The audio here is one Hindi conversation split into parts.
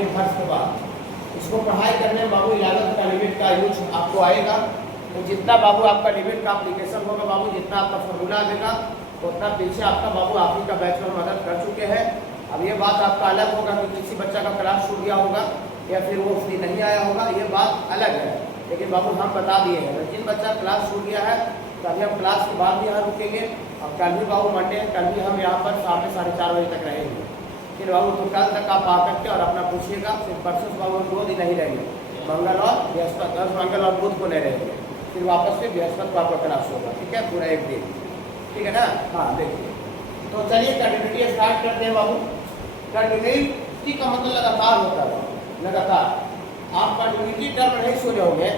इनवर्स के बाद। इसको पढ़ाई करने में बाबू इलाजत का लिमिट का यूज आपको आएगा। तो जितना बाबू आपका लिमिट का एप्लीकेशन होगा बाबू, जितना आपका फॉर्मूला देगा उतना पीछे आपका बाबू आप ही का बैच में मदद कर चुके हैं। अब ये बात आपका अलग होगा कि किसी बच्चा का क्लास छूट गया होगा या फिर वो फ्री नहीं आया होगा, ये बात अलग है। लेकिन बाबू हम बता दिए हैं, जिन बच्चा क्लास छूट गया है तो अभी हम क्लास के बाद भी यहाँ रुकेंगे। अब कल भी बाबू मंडे है, कल भी हम यहाँ पर शाम में 4:30 बजे तक रहेंगे। फिर बाबू तो कल तक आप आकर के और अपना पूछिएगा। फिर परसों बाबू हम 2 दिन नहीं रहेंगे, मंगल और बृहस्पति, मंगल और बुध को नहीं रहेंगे। फिर वापस से बृहस्पति को आपका क्लास होगा, ठीक है, पूरा 1 दिन, ठीक है ना। हाँ देखिए, तो चलिए कंटिन्यूटी स्टार्ट करते हैं बाबू। कंटिन्यूटी का मतलब लगातार होता है, लगातार। आप कंटिन्यूटी टर्म नहीं सुने होंगे,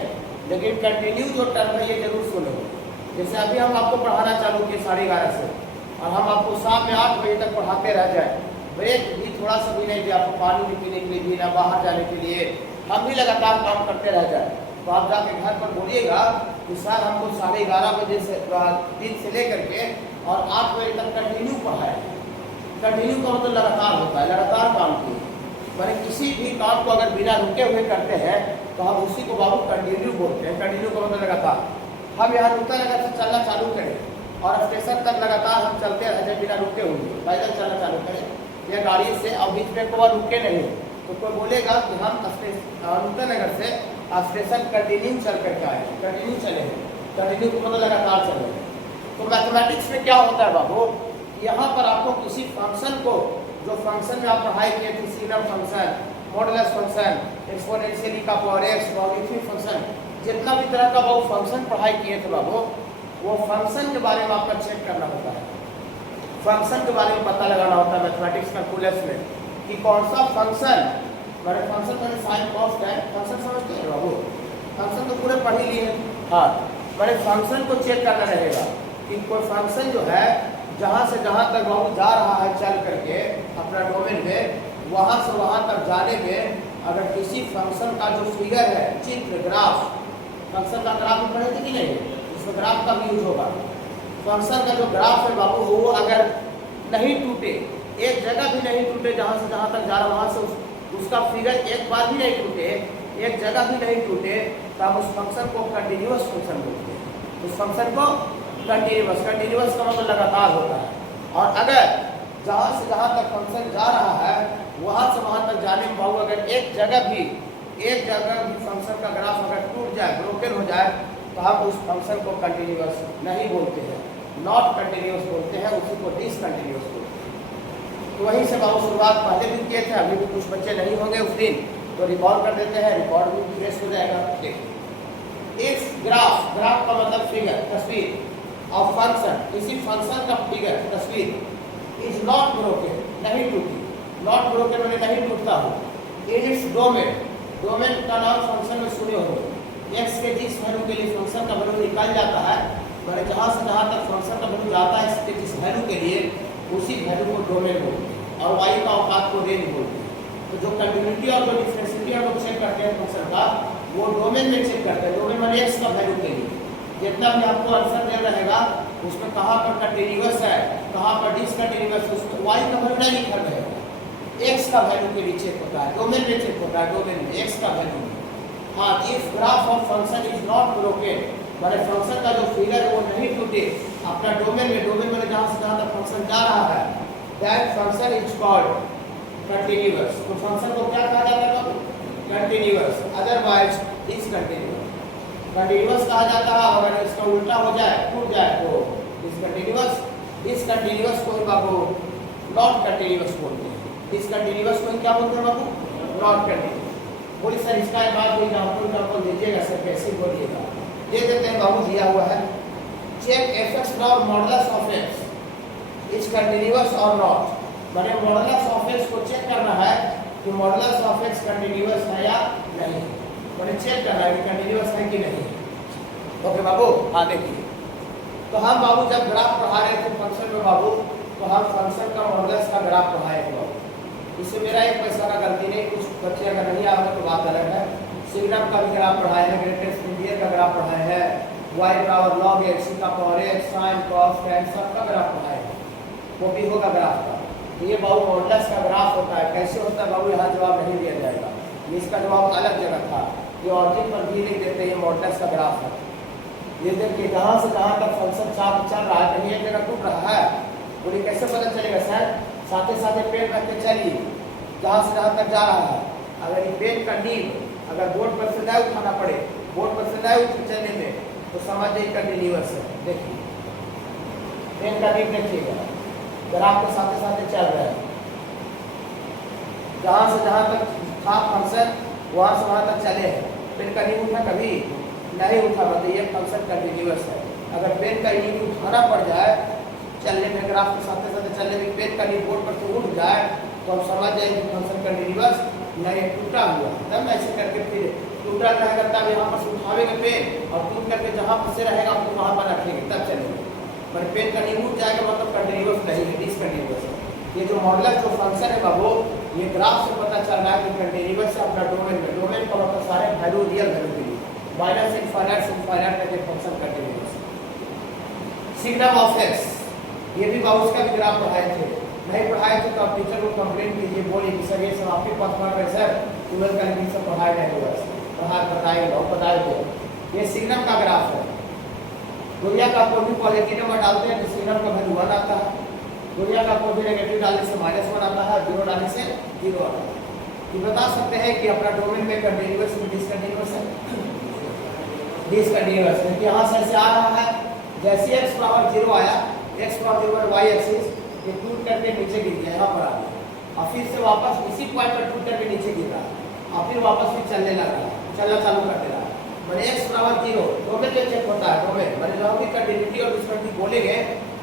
लेकिन कंटिन्यू जो टर्म है ये जरूर सुने होंगे। जैसे अभी हम आपको पढ़ाना चालू किए 11:30 से, और हम आपको शाम में 8 बजे तक पढ़ाते रह जाए, ब्रेक भी थोड़ा सा भी नहीं दिया आपको, पानी भी पीने के लिए भी ना, बाहर जाने के लिए, हम भी लगातार काम करते रह जाए, तो आप जाके घर पर बोलिएगा कि सर हमको 11:30 बजे से दिन से लेकर के और 8 बजे तक कंटिन्यू पढ़ाए। कंटिन्यू का मतलब लगातार होता है, लगातार काम किए। मैंने किसी भी काम को अगर बिना रुके हुए करते हैं तो हम उसी को बाबू कंटिन्यू बोलते हैं। कंटिन्यू का मतलब लगातार। हम यहाँ रुकनगर से चलना चालू करें और स्टेशन तक लगातार हम चलते रह जाए बिना रुके हुए, पैदल चलना चालू करें या गाड़ी से, और बीच में कोई रुके नहीं, तो कोई बोलेगा कि हम रुकनगर से स्टेशन कंटिन्यू चल करके आए, कंटिन्यू चले हैं। कंटिन्यू को मतलब लगातार चले हैं। तो मैथमेटिक्स में क्या होता है बाबू, यहाँ पर आपको किसी फंक्शन को, जो फंक्शन में आप पढ़ाई किए थे, signum function, modulus function, exponential का पावर एक्स, लॉगरिथमिक फंक्शन, जितना भी तरह का बाबू फंक्शन पढ़ाई किए थे बाबू, वो फंक्शन के बारे में आपका चेक करना होता है। फंक्शन के बारे में पता लगाना होता है मैथमेटिक्स कैलकुलस में कि कौन सा फंक्शन, मैंने फंक्शन मैंने साइन कॉस टैन फंक्शन समझते हैं बाबू, फंक्शन तो पूरे पढ़ ही लिए। हाँ, मैंने फंक्शन को चेक करना रहेगा कि कोई फंक्शन जो है जहाँ से जहाँ तक बाबू जा रहा है चल करके अपना डोमेन में, वहाँ से वहाँ तक जाने में अगर किसी फंक्शन का जो फिगर है, चित्र, ग्राफ, फंक्शन का ग्राफ पढ़े थे कि नहीं, इसमें ग्राफ का भी यूज होगा। फंक्शन का जो ग्राफ है बाबू वो अगर नहीं टूटे, एक जगह भी नहीं टूटे, जहाँ से जहाँ तक जा रहा वहाँ से उसका फिगर एक बार भी नहीं टूटे, एक जगह भी नहीं टूटे, तो हम उस फंक्शन को कंटिन्यूअस फंक्शन बोलते हैं। उस फंक्शन को कंटिन्यूअस, कंटिन्यूअस का मतलब लगातार होता है। और अगर जहाँ से जहाँ तक फंक्शन जा रहा है वहाँ से वहाँ तक जाने में बाबू अगर एक जगह भी फंक्शन का ग्राफ अगर टूट जाए, ब्रोकन हो जाए, तो हम उस फंक्शन को कंटिन्यूअस नहीं बोलते हैं, नॉट कंटिन्यूअस बोलते हैं, उसी को डिसकंटिन्यूअस बोलते हैं। तो वहीं से बाबू शुरुआत पहले भी किए थे, अभी भी कुछ बच्चे नहीं होंगे उस दिन, तो रिकॉर्ड कर देते हैं, रिकॉर्ड भी फ्रेश हो जाएगा। देखिए, इस ग्राफ का मतलब फिगर, तस्वीर, और फंक्शन, किसी फंक्शन का फिगर, तस्वीर, इज नॉट ब्रोकन, नहीं टूटी, नॉट ब्रोकन मैंने नहीं टूटता हो, इन इट्स डोमेन, डोमेन का नाम फंक्शन में सुने हो, एक्स के जिस वैल्यू के लिए फंक्शन का वैल्यू निकल जाता है, मैंने जहाँ से जहाँ तक फंक्शन का वैल्यू जाता है इसके जिस वैल्यू के लिए, उसी वैल्यू को डोमेन बोलते हैं, और वाई का औकात को रेंज बोलते हैं। तो जो कंटिन्यूटी और जो डिफरेंशियलिटी हम लोग चेक करते हैं फंक्शन का, वो डोमेन में चेक करते हैं, डोमेन में एक्स का वैल्यू के लिए। जितना भी आपको आंसर दे रहेगा उसमें कहाँ पर कंटिन्यूअस है, कहाँ पर डिसकंटिन्यूअस है, उसमें वाई का वैल्यू नहीं लिखा रहेगा, एक्स का वैल्यू के लिए चेक होता है, डोमेन में चेक होता है, डोमेन में एक्स का वैल्यू। हाँ, if graph of function is not broken, मैंने फंक्शन का जो फिगर वो नहीं टूटे अपना डोमेन में जहाँ से जहाँ तक फंक्शन जा रहा है, that function is called continuous. तो फंक्शन को क्या कहा जाता है? Continuous, otherwise discontinuous. कंटिन्यूअस कहा जाता है, अगर इसका उल्टा हो जाए, टूट जाए, तो डिसकंटिन्यूअस। डिसकंटिन्यूअस को बाबू नॉट कंटिन्यूअस बोलते हैं। डिसकंटिन्यूअस को क्या बोलते हैं बाबू? Not continuous. बोलिए सर इसका बाद कोई एग्जाम्पल दीजिएगा सर, कैसे बोलिएगा? दे देते हैं बाबू, दिया हुआ है, check F not modulus of X is continuous और नॉट। मैंने मॉडुलस ऑफ एक्स को चेक करना है कि मॉडुलस ऑफ एक्स कंटिन्यूअस है या नहीं, मैंने चेक करना है कि कंटिन्यूअस है कि नहीं। ओके बाबू, हाँ देखिए, तो हम बाबू जब ग्राफ पढ़ा रहे थे फंक्शन में बाबू, तो हम फंक्शन का मॉडुलस का ग्राफ पढ़ाए थे बाबू। इससे मेरा एक पैसा का गलती नहीं, कुछ बच्चे अगर नहीं आ रहे तो बात अलग है। सिग्नम का भी ग्राफ पढ़ाए हैं, ग्रेटेस्ट इंडियर का ग्राफ पढ़ाए हैं, वाई पावर लॉग एक्स का power x sine cos tan सबका ग्राफ पढ़ाए हैं, वो भी होगा ग्राफ का। तो ये बाबू मॉडुलस का ग्राफ होता है, कैसे होता है बाबू यहाँ जवाब नहीं दिया जाएगा। ये इसका जवाब अलग जगह था। ये ऑरिजिन पर भी लिख देते हैं, मॉडुलस का ग्राफ है। ये देखिए जहाँ से जहाँ तक फंक्शन चल रहा है, कहीं एक जगह टूट रहा है, बोलिए कैसे पता चलेगा सर? साथे साथे पेन रख के चलिए जहाँ से जहाँ तक जा रहा है। अगर ये पेन का नीब अगर बोर्ड पर से नहीं उठाना पड़े, बोर्ड पर से नहीं उठ चलने में, तो समझ जाइए कंटिन्यूअस है। देखिए पेन का नीब देखिएगा, ग्राफ के साथे साथे चल रहा है, जहाँ से जहाँ तक था फंक्शन वहाँ से वहाँ तक चले हैं। पेन का नीब उठा कभी नहीं उठा, मतलब ये फंक्शन कंटिन्यूअस है। अगर पेन का नीब उठाना पड़ जाए चलने में, ग्राफ के साथ साथ चलने में पेन का नीब बोर्ड पर से उठ जाए, तो हम समझ जाए कि फंक्शन कंटिन्यूअस नहीं, टूटा हुआ। तब ऐसे करके फिर टूटा रहेगा, तब यहाँ पर से उठावेंगे पेन और टूट करके जहाँ पर से रहेगा आपको वहाँ पर रखेंगे, तब चलेंगे। पर पेन का नीब उठ जाएगा मतलब कंटिन्यूअस नहीं है, डिसकंटिन्यूअस है। ये जो मॉडुलस जो फंक्शन है बाबू, ये ग्राफ से पता चल रहा है कि कंटिन्यूअस है अपना डोमेन में। डोमेन का मतलब सारे वैल्यू रियल वैल्यू के लिए, माइनस इनफाइनाइट से इनफाइनाइट तक ये फंक्शन कंटिन्यूअस है। सिग्नम ऑफ एक्स, ये भी बाबू उसका भी ग्राफ पढ़ाए थे, नहीं पढ़ाए थे तो आप टीचर को कंप्लेंट कीजिए, बोलिए कि सर ये सब आपके पास पढ़ रहे सर, ट्वेल्थ का लेकिन सब पढ़ाए नहीं हुआ, बताए थे। ये सिग्नम का ग्राफ है। दुनिया का कोई भी पॉजिटिव नंबर डालते हैं तो सिग्नम का वैल्यू 1 आता है, दुनिया का कोई भी नेगेटिव डालने से -1 आता है, 0 डालने से 0 आता है। ये बता सकते हैं कि अपना डोमेन में कंटिन्यूअस में डिसकंटिन्यूअस है, डिसकंटिन्यूअस है। यहाँ से ऐसे आ रहा है, जैसे x बराबर 0 आया, x बराबर 0 y एक्सिस, ये टूट करके नीचे गिर गया, यहाँ पर आ गया और फिर से वापस इसी पॉइंट पर टूट करके नीचे गिर रहा है और फिर वापस फिर चलने लगा, चलना चालू कर दे रहा है। मैंने x बराबर 0 डोमेन जो चेक होता है, डोमेन मैंने जहाँ भी कंटिन्यूटी और डिसकंटिन्यूटी बोलेंगे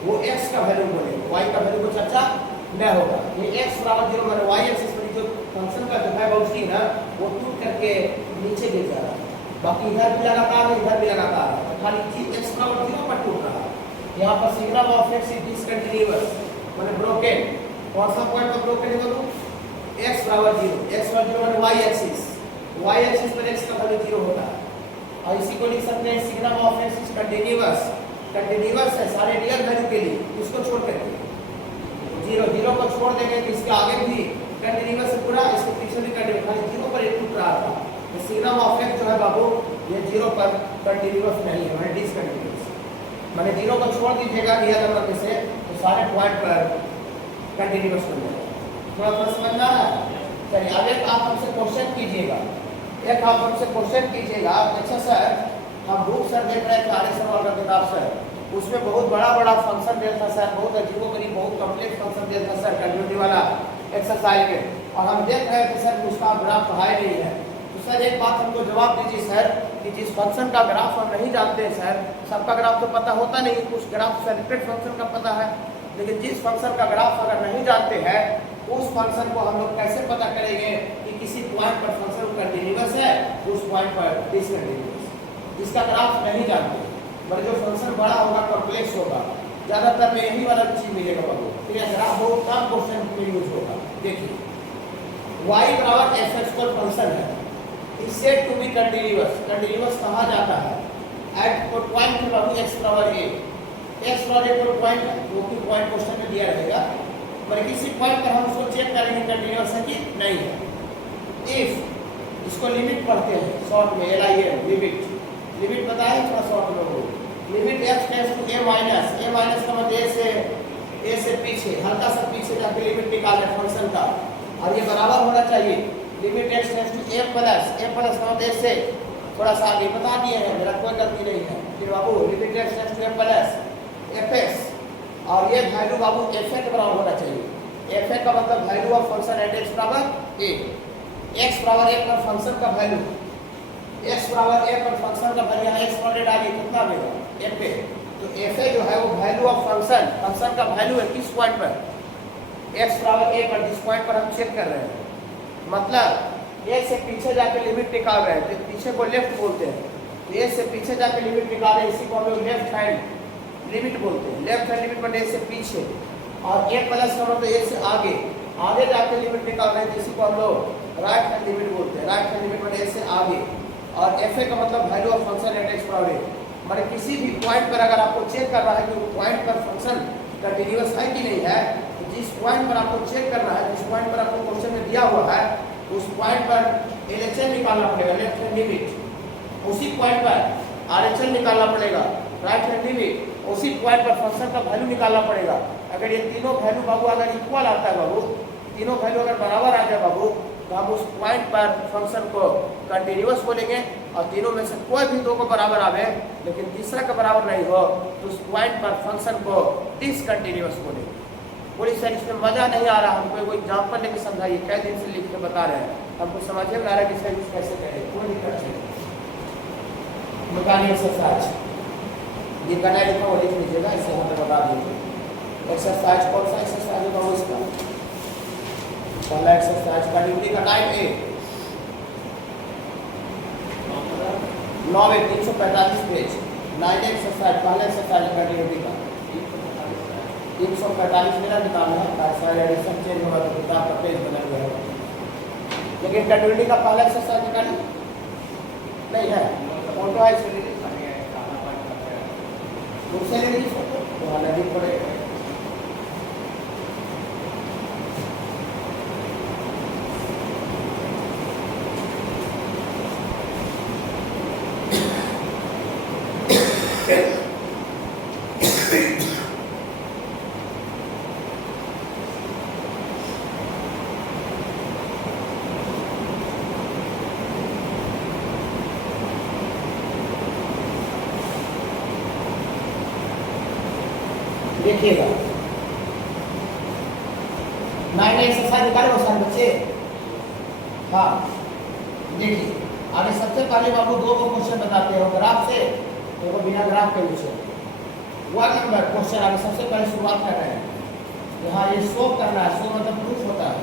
वो x का वैल्यू बोलेंगे, y का वैल्यू को चर्चा नहीं होगा। ये x बराबर 0 मैंने y एक्सिस पर जो फंक्शन का जो है बाउंड्री ना वो टूट करके नीचे गिर जा रहा है, बाकी इधर भी लगातार है, इधर भी लगातार है, तो खाली चीज x बराबर 0 पर टूट रहा है। यहाँ पर signum of x is discontinuous मैंने ब्रोकन, कौन सा पॉइंट पर ब्रोकन है बोलो? x बराबर 0, x बराबर 0 मैंने y एक्सिस पर x का वैल्यू 0 होता है और इसी को लिख सकते हैं signum of x is continuous, continuous है सारे रियल वैल्यू के लिए, इसको छोड़ करके 0 को छोड़ देंगे तो इसके आगे भी कंटिन्यूअस है पूरा, इसके पीछे भी कंटिन्यूअस, खाली 0 पर एक टूट रहा था। तो सिग्नम ऑफ x जो है बाबू ये 0 पर कंटिन्यूअस नहीं है, मैंने डिसकंटिन्यूअस, मैंने 0 को छोड़ दीजिएगा रियल नंबर में से तो सारे पॉइंट पर कंटिन्यूअस बन जाएगा। थोड़ा थोड़ा समझ में आ रहा है? चलिए अब एक आप हमसे क्वेश्चन कीजिएगा, एक आप हमसे क्वेश्चन कीजिएगा। अच्छा सर हम बुक सर देख रहे थे आर्य सवाल का किताब सर, उसमें बहुत बड़ा फंक्शन दिया था सर, बहुत अजीबोगरीब बहुत कॉम्प्लेक्स फंक्शन दिया था सर कंटिन्यूटी वाला एक्सरसाइज में, और हम देख रहे थे सर उसका ग्राफ पढ़ाई नहीं है। तो सर एक बात हमको जवाब दीजिए सर कि जिस फंक्शन का ग्राफ हम नहीं जानते हैं सर, सबका ग्राफ तो पता होता नहीं, कुछ ग्राफ सेलेक्टेड फंक्शन का पता है, लेकिन जिस फंक्शन का ग्राफ अगर नहीं जानते हैं उस फंक्शन को हम लोग कैसे पता करेंगे कि किसी पॉइंट पर फंक्शन कंटिन्यूअस है, उस पॉइंट पर डिसकंटिन्यूअस, इसका ग्राफ नहीं जानते। मतलब जो फंक्शन बड़ा होगा कॉम्प्लेक्स होगा, ज़्यादातर में यही वाला चीज़ मिलेगा बाबू, तो यह ग्राफ बहुत कम क्वेश्चन में यूज होगा। देखिए y बराबर fx पर फंक्शन है, is said to be continuous, continuous कहा जाता है एट पॉइंट बाबू x बराबर a, x बराबर a पर पॉइंट है, वो भी पॉइंट क्वेश्चन में दिया रहेगा, पर किसी पॉइंट पर हम उसको चेक करेंगे कंटिन्यूअस है कि नहीं है। इफ इसको लिमिट पढ़ते हैं शॉर्ट में, LIM लिमिट बताएं थोड़ा शॉर्ट में हो, limit x tends to a minus का मतलब a से पीछे हल्का सा पीछे जाके लिमिट निकाल रहे फंक्शन का, और ये बराबर होना चाहिए limit x tends to a plus का मतलब a से थोड़ा सा आगे, बता दिए हैं, मेरा कोई गलती नहीं है। फिर बाबू limit x tends to a plus fx, और ये वैल्यू बाबू fa के बराबर होना चाहिए। fa का मतलब value of function at x बराबर a, x बराबर a पर फंक्शन का वैल्यू, x बराबर a पर फंक्शन का वैल्यू यहाँ x पर डालिए कितना मिलेगा fa, तो fa जो है वो वैल्यू ऑफ फंक्शन का वैल्यू है किस पॉइंट पर, x बराबर a पर, जिस पॉइंट पर हम चेक कर रहे हैं, मतलब a से पीछे जाके लिमिट निकाल रहे हैं, तो पीछे को लेफ्ट बोलते हैं, तो a से पीछे जाके लिमिट निकाले इसी को हम लोग लेफ्ट हैंड लिमिट बोलते हैं। लेफ्ट हैंड लिमिट मतलब a से पीछे, और a प्लस का मतलब a से आगे जाके लिमिट निकाल रहे हैं, जिसी को हम लोग राइट हैंड लिमिट बोलते हैं। राइट हैंड लिमिट मतलब a से आगे, और fa का मतलब value of function at x बराबर a, मतलब किसी भी पॉइंट पर अगर आपको चेक कर रहा है कि वो पॉइंट पर फंक्शन कंटिन्यूअस है कि नहीं है, तो जिस पॉइंट पर आपको चेक करना है, जिस पॉइंट पर आपको क्वेश्चन में दिया हुआ है उस पॉइंट पर एलएचएल निकालना पड़ेगा, लेफ्ट हैंड लिमिट। उसी पॉइंट पर आरएचएल निकालना पड़ेगा, राइट हैंड लिमिट। उसी पॉइंट पर फंक्शन का वैल्यू निकालना पड़ेगा। अगर ये तीनों वैल्यू बाबू अगर इक्वल आता है बाबू, तीनों वैल्यू अगर बराबर आ जाए बाबू, तो हम उस पॉइंट पर फंक्शन को कंटिन्यूअस बोलेंगे। और तीनों में से कोई भी दो को बराबर आवे लेकिन तीसरा का बराबर नहीं हो तो उस पॉइंट पर फंक्शन को डिसकंटिन्यूअस बोलेंगे। बोली सर इसमें मजा नहीं आ रहा, हमको कोई एग्जाम्पल लेके समझाइए। कई दिन से लिख के बता रहे हैं, हमको समझ में आ रहा है कि सर इस कैसे करें। कोई दिक्कत नहीं, निकालिए एक्सरसाइज ये करना लिखा वो लिख लीजिएगा, इसे हम बता दीजिए। एक्सरसाइज कौन सा एक्सरसाइज होगा वो इसका पहला एक्सरसाइज का ड्यूटी का टाइम 9/345 पेज 9 एक्सरसाइज पहला एक्सरसाइज का ड्यूटी का 345 मेरा निकालना है। सारे एडिशन चेंज होगा तो किताब का पेज बदल गया, लेकिन कंटिन्यूटी का पहला एक्सरसाइज निकाली नहीं है। फोटो है इसलिए दूसरे ले लीजिए फोटो तो अलग पड़ेगा। देखिएगा 9 एक्सरसाइज निकाले वो सारे बच्चे। हाँ देखिए आगे सबसे पहले बाबू दो क्वेश्चन बताते हो ग्राफ से, तो बिना ग्राफ के पूछे। 1 नंबर क्वेश्चन आगे सबसे पहले शुरुआत कर रहे हैं। यहाँ ये शो करना है, शो मतलब प्रूफ होता है।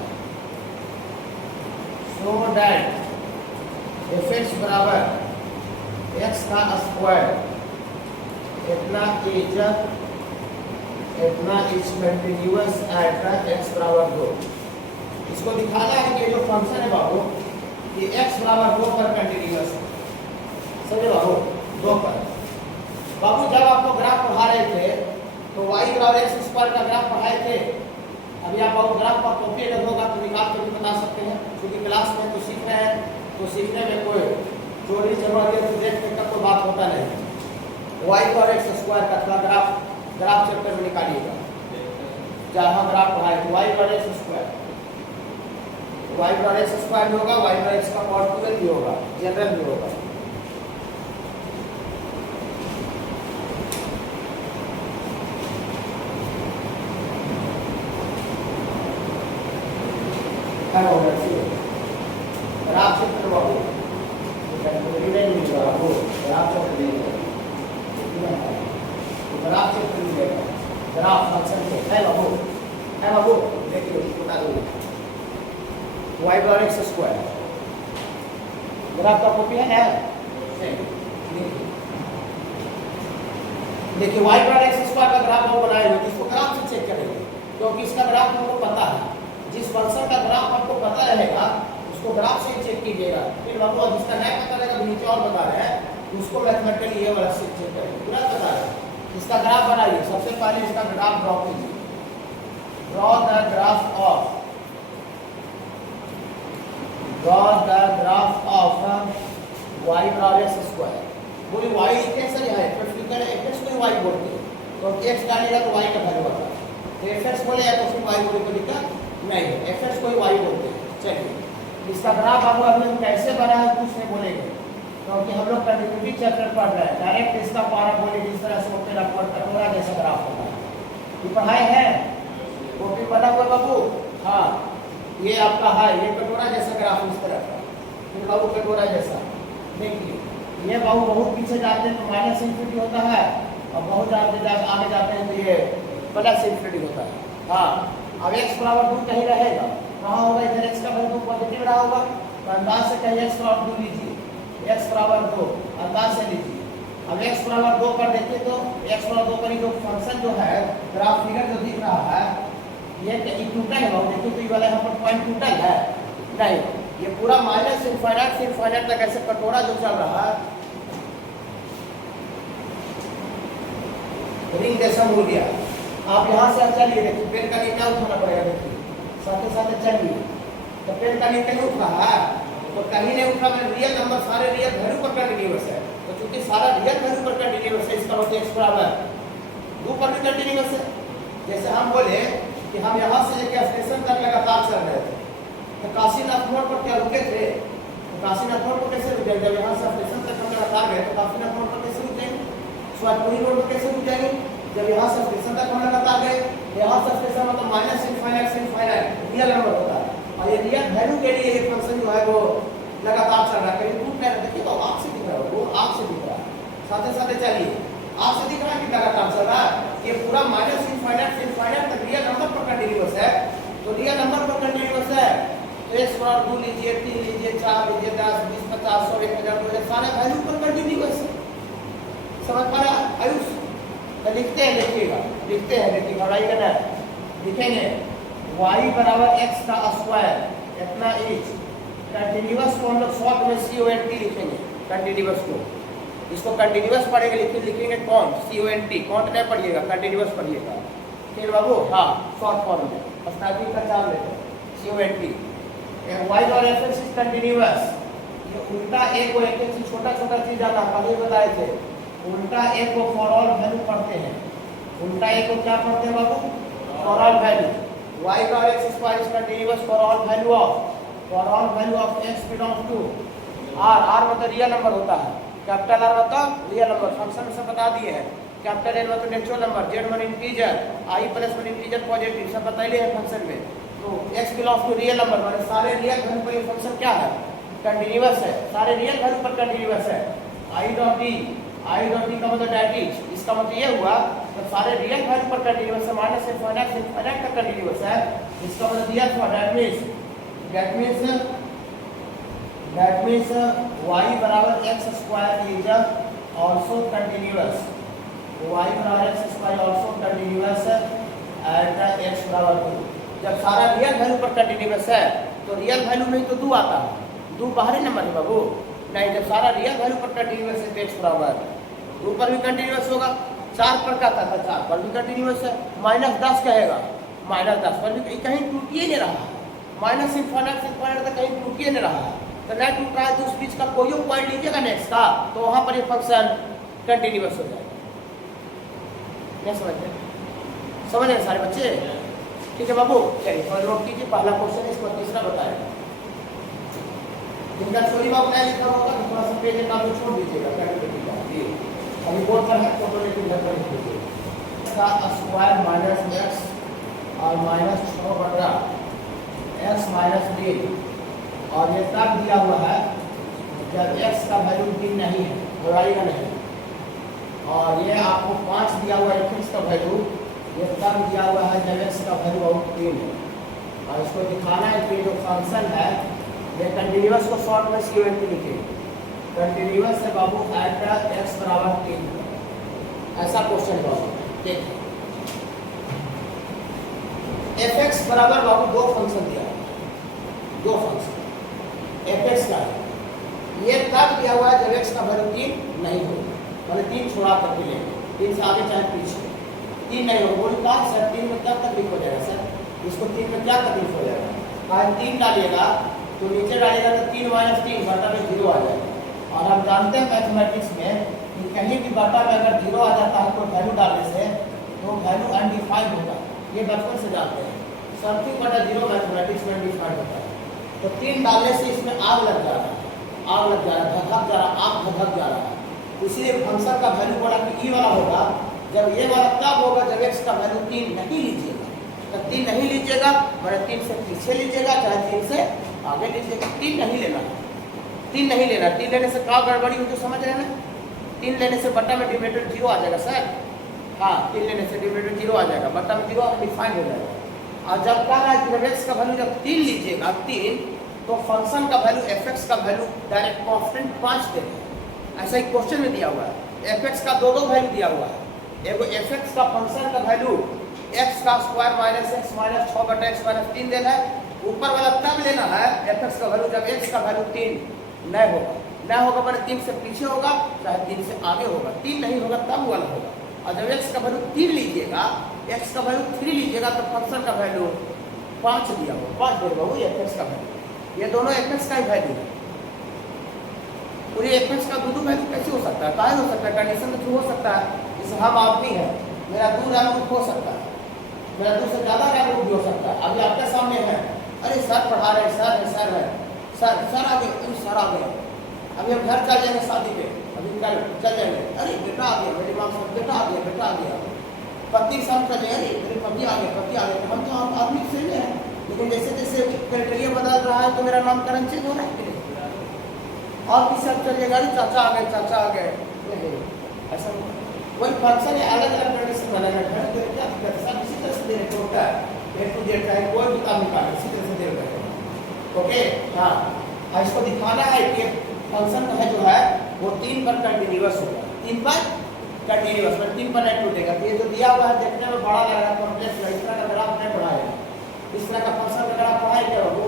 शो दैट एफ बराबर एक्स का स्क्वायर इतना इज कंटिन्यूअस एट एक्स बराबर 2। इसको दिखाना है कि जो फंक्शन है बाबू ये एक्स बराबर 2 पर कंटिन्यूअस है। समझे बाबू 2 पर। बाबू जब आपको ग्राफ पढ़ा रहे थे तो वाई बराबर एक्स स्क्वायर का ग्राफ पढ़ाए थे। अभी आप बाबू ग्राफ पर कॉपी अगर होगा तो निकाल के भी बता सकते हैं, क्योंकि क्लास में तो सीख रहे हैं तो सीखने में कोई चोरी जरूरत है तो देख का कोई बात होता नहीं। वाई बराबर एक्स स्क्वायर का थोड़ा ग्राफ चैप्टर में निकालिएगा जहाँ ग्राफ पढ़ाए तो वाई बराबर एक्स स्क्वायर भी होगा, वाई बराबर एक्स का मॉड्यूलस भी होगा, जनरल भी होगा। ग्राफ चैप्टर बाबू नहीं मिलेगा बाबू, ग्राफ चैप्टर नहीं ग्राफ चैप्टर मिलेगा। ग्राफ फंक्शन है बाबू देखिए बता दो वाई बराबर एक्स स्क्वायर ग्राफ का कॉपी है। देखिए वाई बराबर एक्स स्क्वायर का ग्राफ हम बनाए हुए, इसको ग्राफ से चेक करेंगे क्योंकि इसका ग्राफ हमको पता है। जिस फंक्शन का ग्राफ आपको पता रहेगा उसको ग्राफ से चेक कीजिएगा। फिर बाबू जिसका नहीं पता रहेगा नीचे और बता रहे हैं उसको मैथमेटिकली ये वाला से चेक करेंगे। पूरा बता रहे हैं इसका ग्राफ बनाइए। सबसे पहले इसका ग्राफ ड्रॉ कीजिए। Draw the graph of Y बराबर एक्स स्क्वायर। बोली वाई कैसे है एफ को वाई बोलते हैं तो एक्स डालेगा तो वाई का वैल्यू आता है, तो एफ एक्स बोले तो फिर वाई बोले कोई दिक्कत नहीं है, एफ एक्स को वाई बोलते हैं। चलिए इसका ग्राफ आपको अभी हम कैसे बना है कुछ नहीं बोलेंगे क्योंकि हम लोग कंटिन्यूटी चैप्टर पढ़ रहे हैं। डायरेक्ट इसका पाराबोलिक इस तरह से होकर अपवर्ड कटोरा जैसा ग्राफ होता है। ये पढ़ाए हैं कॉपी बना हुआ बाबू। हाँ ये आपका है, ये कटोरा जैसा ग्राफ इस तरह का, फिर बाबू कटोरा जैसा। देखिए ये बाबू बहुत पीछे जाते हैं तो माइनस इन्फिनिटी होता है और बहुत आगे जाते हैं तो ये प्लस इन्फिनिटी होता है। हाँ अब एक्स बराबर 2 कहीं रहेगा, कहाँ होगा इधर एक्स का वैल्यू पॉजिटिव रहा होगा तो अंदाज से कहीं एक्स बराबर 2 लीजिए, एक्स बराबर 2 अंदाज से लीजिए। अब एक्स बराबर 2 पर देखिए तो एक्स बराबर 2 पर ही जो फंक्शन जो है ग्राफ फिगर जो दिख रहा है ये टूटल है। देखिए तो ये वाला यहाँ पर पॉइंट टूटल है नहीं, ये पूरा माइनस इनफाइनाइट से इनफाइनाइट तक ऐसे कटोरा जो चल रहा है रिंग जैसा हो गया। आप यहाँ से चलिए, देखिए पेन का नीचा उठाना पड़ेगा। देखिए साथ ही साथ चलिए तो पेन कहीं कहीं उठ रहा है, तो कहीं नहीं उठ रहा, मैंने रियल नंबर सारे रियल वैल्यू पर कंटिन्यूअस है, तो चूंकि सारा रियल वैल्यू पर कंटिन्यूअस है, इसका मतलब x बराबर 2 पर भी कंटिन्यूअस है। जैसे हम बोले कि हम यहाँ से लेकर स्टेशन तक लगातार चल रहे थे, तो काशीनाथ मोड़ पर क्या रुके थे, तो काशीनाथ मोड़ पर कैसे रुके, जब यहाँ से स्टेशन तक हम लगातार गए तो काशीनाथ मोड़ पर कैसे रुकेंगे, स्वातपुरी रोड पर कैसे रुक जाएंगे, जब यहाँ से स्टेशन तक हम लगातार गए, यहाँ से स्टेशन मतलब माइनस इनफाइनाइट से इनफाइनाइट रियल नंबर होता है, और ये रियल वैल्यू के लिए ये फंक्शन जो है वो लगातार चल रहा है, कहीं टूट नहीं रहा। देखिए तो आँख से दिख रहा है, वो आँख से दिख रहा है, साथ साथ चलिए आँख से दिख रहा है कि लगातार चल रहा है, ये पूरा माइनस इनफाइनाइट से इनफाइनाइट तक रियल नंबर पर कंटिन्यूअस है, तो रियल नंबर पर कंटिन्यूअस है, तो x बराबर 2 लीजिए, 3 लीजिए, 4 लीजिए, 10, 20, 50, 100, 1000, 2000 सारे वैल्यू पर कंटिन्यूअस है। समझ पा रहा आयुष? तो लिखते हैं, देखिएगा लिखते हैं, देखिए घबराइएगा ना, लिखेंगे y बराबर x का स्क्वायर इतना इज कंटिन्यूअस को हम लोग शॉर्ट में CONT लिखेंगे, कंटिन्यूअस को, इसको कंटिन्यूअस पढ़ेंगे, लिखेंगे कौन CONT, कौन नहीं पढ़िएगा, कंटिन्यूअस पढ़िएगा, फिर बाबू हाँ शॉर्ट फॉर्म में स्टार्टिंग का चार लेते CONT, y और fx इज कंटिन्यूअस, ये उल्टा ए को एक एक चीज छोटा छोटा चीज आता है, पहले बताए थे, उल्टा ए को फॉर ऑल वैल्यू पढ़ते हैं, उल्टा ए को क्या पढ़ते हैं बाबू, फॉर ऑल वैल्यू, y का x square is continuous for all value of x belongs to r मतलब रियल नंबर होता है, कैपिटल R मतलब रियल नंबर, फंक्शन में सब बता दिए हैं, कैपिटल N मतलब नेचुरल नंबर, z मतलब इंटीजर, i प्लस मतलब इंटीजर पॉजिटिव, सब बताइए है फंक्शन में, तो x belongs to real number मतलब सारे रियल वैल्यू पर ये फंक्शन क्या है, कंटिन्यूअस है, सारे रियल वैल्यू पर कंटिन्यूअस है, i डॉट d का मतलब दैट इज, इसका मतलब ये हुआ तो सारे रियल वैल्यू पर कंटिन्यूअस है, माइनस से इनफाइनाइट तक कंटिन्यूअस है, इसका मतलब दिया था दैट मींस y बराबर x square is also continuous, y बराबर x square also continuous at x बराबर 2। जब सारा रियल वैल्यू पर कंटिन्यूअस है तो रियल वैल्यू में तो 2 आता है, 2 बाहरी नंबर है बाबू, नहीं जब सारा रियल वैल्यू पर कंटिन्यूअस है तो x बराबर 2 पर भी कंटिन्यूअस होगा, 4 पर का था 4 पर भी कंटिन्यूअस है, -10 कहेगा, -10 पर भी कहीं टूटिए नहीं रहा, माइनस इनफाइनाइट से इनफाइनाइट तक कहीं टूटिए नहीं रहा, तो नहीं टूट रहा है तो उस बीच का कोई पॉइंट लीजिएगा नेक्स्ट का, तो वहाँ पर ये फंक्शन कंटिन्यूअस हो जाएगा। नहीं समझते? समझ रहे सारे बच्चे? ठीक है बाबू, चलिए थोड़ा नोट कीजिए, पहला क्वेश्चन इसको तीसरा बताएं, जिनका सॉरी बाबू नहीं लिखा होगा तो थोड़ा सा पेज का छोड़ दीजिएगा, अभी बोर्ड पर है तो लेकिन घर पर लिख दीजिए, का स्क्वायर माइनस x और माइनस 6 बटा x माइनस 3, और ये तब दिया हुआ है जब x का वैल्यू 3 नहीं है, घबराइएगा नहीं, और ये आपको 5 दिया हुआ है x का वैल्यू, ये तब दिया हुआ है जब x का वैल्यू आउट 3 है, और इसको दिखाना है कि जो फंक्शन है ये कंटिन्यूअस को शॉर्ट में CONT लिखिए, कंटिन्यूअस है बाबू एट x बराबर 3, ऐसा क्वेश्चन बाबू देखिए, fx बराबर बाबू 2 फंक्शन दिया, 2 फंक्शन fx का ये तब दिया हुआ है जब x का वैल्यू 3 नहीं हो, मतलब 3 छोड़ा करके ले, 3 से आगे चाहे पीछे 3 नहीं हो, बोली कहा सर 3 में क्या तकलीफ हो जाएगा सर, इसको 3 में क्या तकलीफ हो जाएगा, कहा 3 डालिएगा तो नीचे डालेगा तो 3 माइनस 3 बटा में 0 आ जाएगा, और हम जानते हैं मैथमेटिक्स में कि कहीं भी बटा में अगर 0 आ जाता है तो वैल्यू डालने से तो वैल्यू अनडिफाइंड होगा, ये बचपन से जानते हैं, समथिंग बटा 0 मैथमेटिक्स में अनडिफाइंड होता है, तो 3 डालने से इसमें आग लग जा रहा है, आग लग जा रहा है, धधक जा रहा है, आग धधक जा रहा है, इसलिए फंक्शन का वैल्यू बड़ा ई वाला होगा, जब ये वाला तब होगा जब x का वैल्यू 3 नहीं लीजिएगा, तो 3 नहीं लीजिएगा मतलब 3 से पीछे लीजिएगा चाहे 3 से आगे लीजिएगा, 3 नहीं लेना, 3 नहीं लेना, 3 लेने से क्या गड़बड़ी हो जो समझ रहे हैं ना, 3 लेने से बट्टा में डिनोमिनेटर 0 आ जाएगा सर, हाँ 3 लेने से डिनोमिनेटर 0 आ जाएगा, बट्टा में 0 डिफाइन हो जाएगा, और जब कहा है कि जब x का वैल्यू जब 3 लीजिएगा 3 तो फंक्शन का वैल्यू fx का वैल्यू डायरेक्ट कांस्टेंट 5 देगा, ऐसा ही क्वेश्चन में दिया हुआ है, fx का दो वैल्यू दिया हुआ है, एगो fx का फंक्शन का वैल्यू x का स्क्वायर माइनस x माइनस 6 बटा x माइनस 3 देना है, ऊपर वाला तब लेना है fx का वैल्यू जब x का वैल्यू 3 नहीं होगा मैंने 3 से पीछे होगा चाहे 3 से आगे होगा, 3 नहीं होगा तब वाला होगा, और जब x का वैल्यू 3 लीजिएगा, x का वैल्यू 3 लीजिएगा तो फंक्शन का वैल्यू 5 दिया होगा, 5 दे बाबू fx का वैल्यू, ये दोनों एपेक्स का ही वैल्यू है। पूरी एपेक्स का दो वैल्यू कैसे हो सकता है? कहाँ हो सकता है? कंडीशन के थ्रू हो सकता है। जैसे हम आदमी है, मेरा 2 रैम ग्रुप हो सकता है, मेरा 2 से ज़्यादा रैम ग्रुप भी हो सकता है। अभी आपके सामने है, अरे सर पढ़ा रहे, सर है, सर है, सर आ गए, सर आ गए। अभी हम घर चल जाएंगे शादी पे, अभी कल चल जाएंगे, अरे बेटा आ गया, मेरी माँ से बेटा आ गया, बेटा आ गया। पति साथ चले, अरे मेरे पति आ गए, पति आ गए। हम तो आदमी से ही है, लेकिन जैसे जैसे क्राइटेरिया बदल रहा है तो मेरा नामकरण चेंज हो रहा है। और किसी सब चलिएगा, अरे चाचा आ गए, चाचा आ गए। ऐसा वही फंक्शन है, अलग अलग कंडीशन बनाना है। क्या सब इसी तरह से दे रहे होता है, ए टू जेड चाहे कोई भी काम निकाले इसी तरह से दे रहे हैं। ओके, हाँ, इसको दिखाना है कि फंक्शन है जो है वो 3 पर कंटिन्यूअस होगा, 3 पर कंटिन्यूअस, मतलब 3 पर नहीं टूटेगा। तो ये जो दिया हुआ है देखने में बड़ा लग रहा है, कॉम्प्लेक्स है, इस तरह का ग्राफ नहीं पढ़ाएगा। इस तरह का फंक्शन अगर आप पढ़ाए क्या वो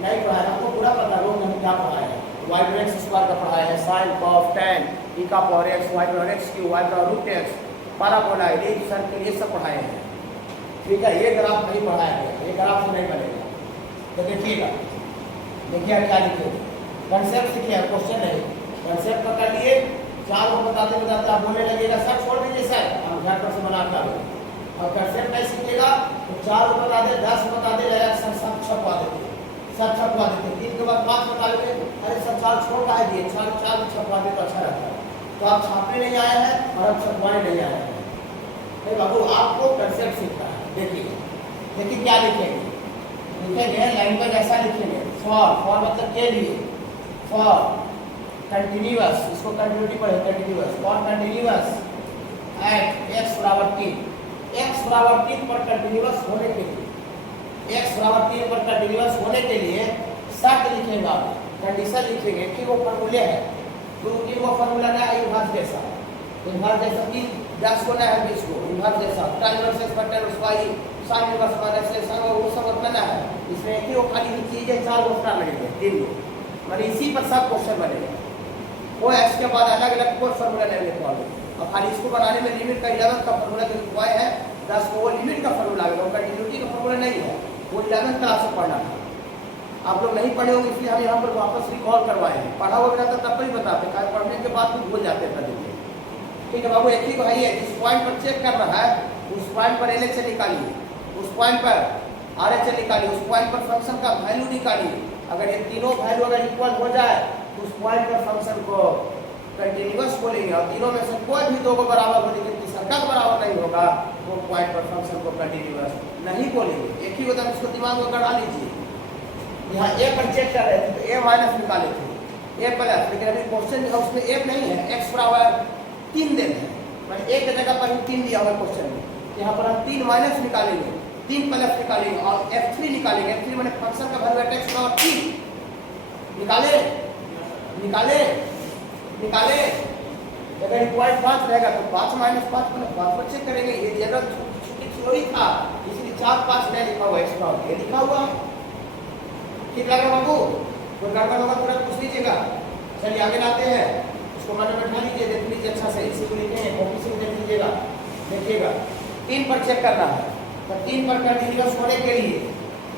नहीं पढ़ाएगा, आपको पूरा पता है वो नहीं क्या पढ़ाएगा। y पर x स्क्वायर का पढ़ाया है, sin cos tan e का पावर x, y पर x क्यू, y पर root x, parabola, red circle, ये सब पढ़ाए हैं। ठीक है, ये ग्राफ नहीं पढ़ाया गया, ये ग्राफ से नहीं बनेगा। तो देखिएगा, देखिए क्या लिखे, कंसेप्ट लिखे हैं, क्वेश्चन नहीं। कंसेप्ट पकड़ लिए, 4 को बताते बताते आप बोलने लगेगा सर छोड़ दीजिए सर, हम घर पर से बना कर। और कंसेप्ट नहीं सीखेगा तो 4 को बता दे, 10 को बता दे, सर सब छपवा देते, सब छपवा देते। 3 के बाद 5 बता देते, अरे सर 4 छोड़ का दिए, 4 छपवा दे तो अच्छा रहता है। तो आप छापने नहीं आए हैं और अब छपवाने नहीं आए हैं। नहीं बाबू, आपको कंसेप्ट सीखना है। देखिए देखिए क्या लिखेंगे, लिखेंगे लैंग्वेज ऐसा लिखेंगे, फॉर मतलब के लिए, फॉर कंटिन्यूअस, इसको कंटिन्यूटी पढ़े, continuous, for continuous at x बराबर 3, x बराबर 3 पर कंटिन्यूअस होने के लिए, x बराबर 3 पर कंटिन्यूअस होने के लिए शर्त लिखेंगे आप, कंडीशन लिखेंगे कि वो फार्मूले है, 2-3 वो फार्मूला ना है इन्वर्स जैसा, इन्वर्स जैसा कि 10 को ना है 20 को, इन्वर्स जैसा, tan inverse x tan inverse y, sin inverse minus x, वो सब उतना ना है। इसमें एक ही वो खाली चीज है, 4 क्वेश्चन लगेंगे, 3 को, मतलब इसी पर सब क्वेश्चन बनेगा। वो x के बाद अलग अलग कोई फार्मूला नहीं लिखवा लो, और खाली इसको बनाने में लिमिट का 11 का फार्मूला जो लिखवाए है, 10 को वो लिमिट का फार्मूला आएगा, वो कंटिन्यूटी का फार्मूला नहीं है, वो 11th क्लास में पढ़ना था। आप लोग नहीं पढ़े होंगे इसलिए हम यहाँ पर वापस रिकॉल करवाए हैं। पढ़ा हुआ रहता तब पर ही बताते, पढ़ने के बाद भी भूल जाते हैं। ठीक है बाबू, एक ही को है, जिस पॉइंट पर चेक कर रहा है उस पॉइंट पर LHS निकालिए, उस पॉइंट पर RHS निकालिए, उस पॉइंट पर फंक्शन का वैल्यू निकालिए। अगर ये तीनों वैल्यू अगर इक्वल हो जाए तो उस पॉइंट पर फंक्शन को कंटिन्यूअस बोलेंगे, और तीनों में से कोई भी 2 को बराबर हो, लेकिन तीसरा का बराबर नहीं होगा, वो पॉइंट पर फंक्शन को कंटिन्यूअस नहीं बोलेंगे। एक ही बता, उसको दिमाग में गड़ा लीजिए। यहाँ ए पर चेक कर रहे थे तो ए माइनस निकाले थे, ए प्लस, लेकिन अभी क्वेश्चन उसमें ए नहीं है, x बराबर 3 देते हैं, मैंने एक जगह पर 3 दिया हुआ क्वेश्चन में। यहाँ पर हम 3 माइनस निकालेंगे, 3 प्लस निकालेंगे और f3 निकालेंगे। f3 मैंने फंक्शन का वैल्यू है x बराबर 3 निकाले निकाले निकाले, अगर 0.5 रहेगा तो 5 माइनस 5 मैंने 5 पर चेक करेंगे। ये जनरल छुट्टी थ्योरी था, इसलिए 4-5 नहीं लिखा हुआ, x बराबर ये लिखा हुआ। ठीक लगा बाबू? कोई गड़बड़ होगा तुरंत पूछ लीजिएगा। चलिए आगे लाते हैं, इसको मन में बैठा लीजिए, देख लीजिए अच्छा से, इसी को लिखेंगे, कॉपी से देख लीजिएगा। देखिएगा 3 पर चेक करना है, तो 3 पर कंटिन्यूअस होने के लिए,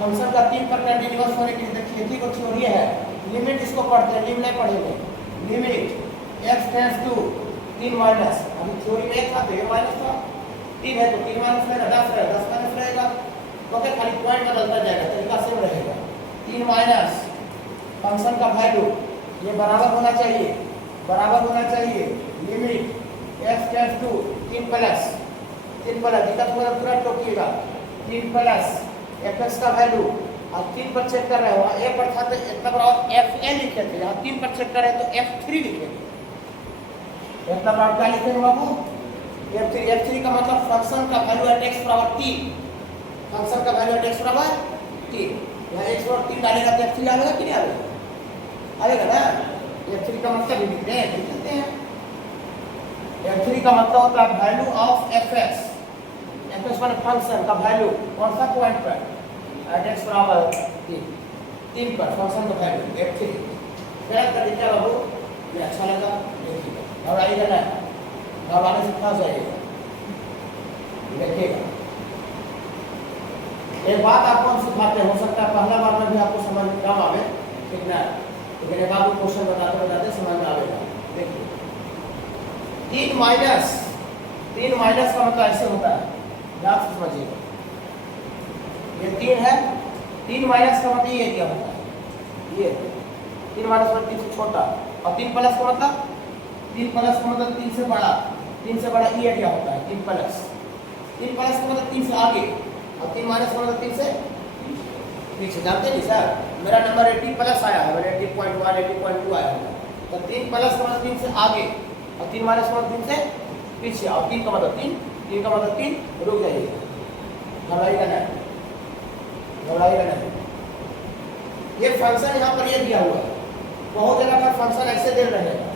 फंक्शन का 3 पर कंटिन्यूअस होने के लिए देखिए को थ्योरी है, लिमिट इसको पढ़ते हैं, लिमिट नहीं पढ़ेंगे, limit x tends to 3 minus, अभी थ्योरी में 1 था तो ये माइनस था, 3 है तो 3 माइनस रहेगा, 10 रहेगा 10 माइनस रहेगा, तो क्या खाली पॉइंट बदलता जाएगा, तरीका सेम रहेगा। 3 माइनस फंक्शन का वैल्यू ये बराबर होना चाहिए, बराबर होना चाहिए, limit x tends to 3 plus दिक्कत होगा तुरंत टोकिएगा, 3 प्लस fx का वैल्यू, और 3 पर चेक कर रहे हो, a पर था तो इतना बराबर fa लिखे थे, यहाँ 3 पर चेक कर रहे हैं तो f3 लिखेंगे। इतना बराबर क्या लिखेंगे बाबू? f3 का मतलब फंक्शन का वैल्यू है x बराबर 3, फंक्शन का वैल्यू है x बराबर 3, यहाँ x बराबर 3 डालेगा तो f3 आएगा कि नहीं आएगा? आएगा ना। f3 का मतलब भी लिखते हैं, f3 का मतलब होता है वैल्यू ऑफ fx, fx माने फंक्शन का वैल्यू कौन सा पॉइंट पर, एट x बराबर 3 पर फंक्शन का वैल्यू f3। गलत कर दिया बाबू, ये अच्छा लगा, देखिएगा और आइएगा ना, अब आने से फंस जाइएगा। देखिएगा एक बात आपको हम सिखाते हैं, हो सकता है पहला बार में भी आपको समझ कम आवे, ठीक ना। तो मेरे बाबू क्वेश्चन बताते बताते समझ में आएगा। देखिए 3 माइनस का मतलब ऐसे होता है, ध्यान से समझिएगा। ये 3 है, 3 माइनस का मतलब ये दिया होता है, ये 3 माइनस मतलब 3 से छोटा, और 3 प्लस का मतलब 3 से बड़ा, 3 से बड़ा ये दिया होता है 3 प्लस का मतलब 3 से आगे, और 3 माइनस का मतलब 3 से पीछे। जानते नहीं सर, मेरा नंबर 80 प्लस आया है, मेरा 80.1 80.2 आया है, तो 3 प्लस का मतलब 3 से आगे, और 3 माइनस का मतलब 3 से पीछे, और 3 का मतलब 3, रुक जाइए, घबराइएगा नहीं। ये फंक्शन यहाँ पर ये दिया हुआ है, बहुत जगह पर फंक्शन ऐसे दे रहेगा,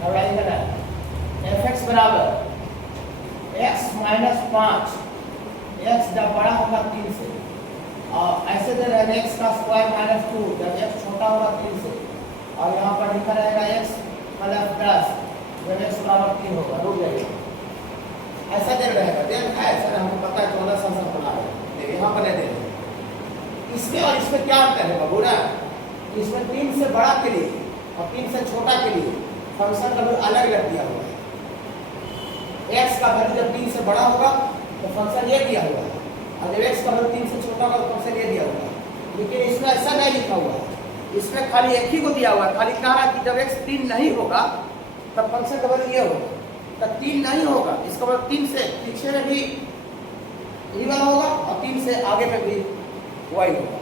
घबराइएगा नहीं। fx बराबर x माइनस 5, x जब बड़ा होगा 3 से, और ऐसे दे रहेगा x का स्क्वायर माइनस 2 जब x छोटा होगा 3 से, और यहाँ पर लिखा रहेगा x प्लस 10 जब x बराबर 3 होगा। रुक जाइए, ऐसा दे रहेगा, दे रखा है सर, हमको पता है 14 साल से बना है, यहाँ पर नहीं दे रहे। इसमें और इसमें क्या अंतर है बाबू ना, इसमें 3 से बड़ा के लिए और 3 से छोटा के लिए फंक्शन का वैल्यू अलग अलग दिया हुआ है। x का वैल्यू जब 3 से बड़ा होगा तो फंक्शन ये दिया हुआ है, और जब x का वैल्यू 3 से छोटा होगा तो फंक्शन ये दिया हुआ है। लेकिन इसमें ऐसा नहीं लिखा हुआ है, इसमें खाली एक ही को दिया हुआ है, खाली कह रहा है कि जब x 3 नहीं होगा तब फंक्शन का वैल्यू ये होगा, तब 3 नहीं होगा इसका मतलब 3 से पीछे में भी ये वाला होगा, और 3 से आगे में भी वही होगा।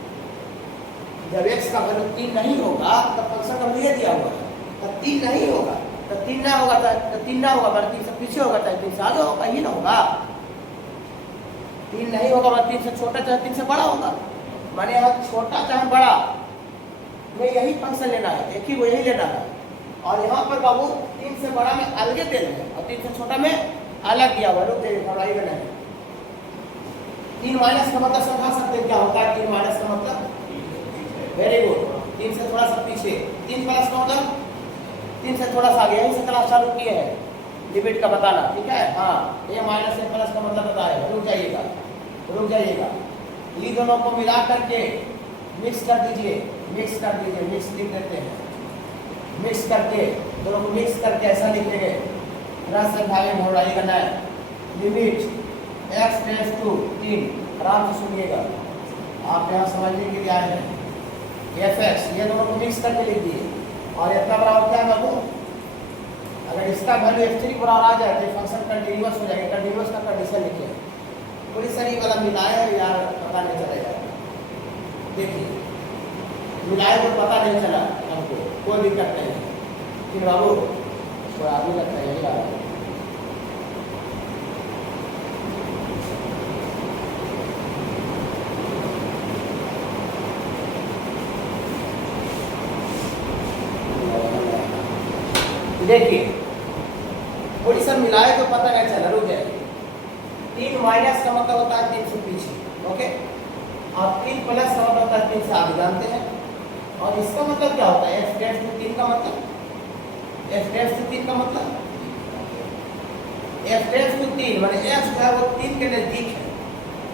जब x का वैल्यू 3 नहीं होगा तब फंक्शन का वैल्यू ये दिया हुआ है, तब 3 नहीं होगा, तब 3 ना होगा, तब 3 ना होगा, मतलब 3 से पीछे होगा, चाहे 3 से आगे होगा, ये ना होगा। 3 नहीं होगा, मतलब 3 से छोटा चाहे 3 से बड़ा होगा, माने यहाँ छोटा चाहे बड़ा में यही फंक्शन लेना है, एक ही वो यही लेना है। और यहाँ पर बाबू 3 से बड़ा में अलग दे रहे हैं, और 3 से छोटा में अलग दिया हुआ। लोग देखिए 3 माइनस का मतलब समझा सकते हैं क्या होता है। 3 माइनस का मतलब वेरी गुड, 3 से थोड़ा सा पीछे, 3 प्लस का मतलब 3 से थोड़ा सा आगे, यहीं से क्लास चालू किए हैं लिमिट का बताना, ठीक है। हाँ, ये माइनस ए प्लस का मतलब बताएगा। रुक जाइएगा, ये दोनों को मिला करके मिक्स कर दीजिए, मिक्स लिख देते हैं, मिक्स करके दोनों को मिक्स करके ऐसा लिखेंगे, रस से भागे घोड़ाई करना है, लिमिट x टेंड्स टू 3, आराम से सुनिएगा, आप यहाँ समझने के लिए आए हैं। fx ये दोनों को मिक्स करके लिख दिए, और इतना बराबर क्या है बाबू, अगर इसका वैल्यू x3 बराबर आ जाए तो फंक्शन कंटिन्यूअस हो जाएगा। कंटिन्यूअस का कंडीशन लिखिए, थोड़ी सारी वाला मिलाया यार, पता नहीं चलेगा। देखिए मिलाए तो पता नहीं चला हमको, कोई दिक्कत नहीं, कि बाबू थोड़ा आगे लगता है यही। देखिए थोड़ी सा मिलाए तो पता नहीं चला, रुक जाइए। 3 माइनस का मतलब होता है 3 से पीछे, ओके, और 3 प्लस का मतलब होता है 3 से आगे, जानते हैं। और इसका मतलब क्या होता है, f टेंड्स टू 3 का मतलब, f टेंड्स टू 3 का मतलब, f टेंड्स टू 3 माने f जो है वो 3 के नजदीक है,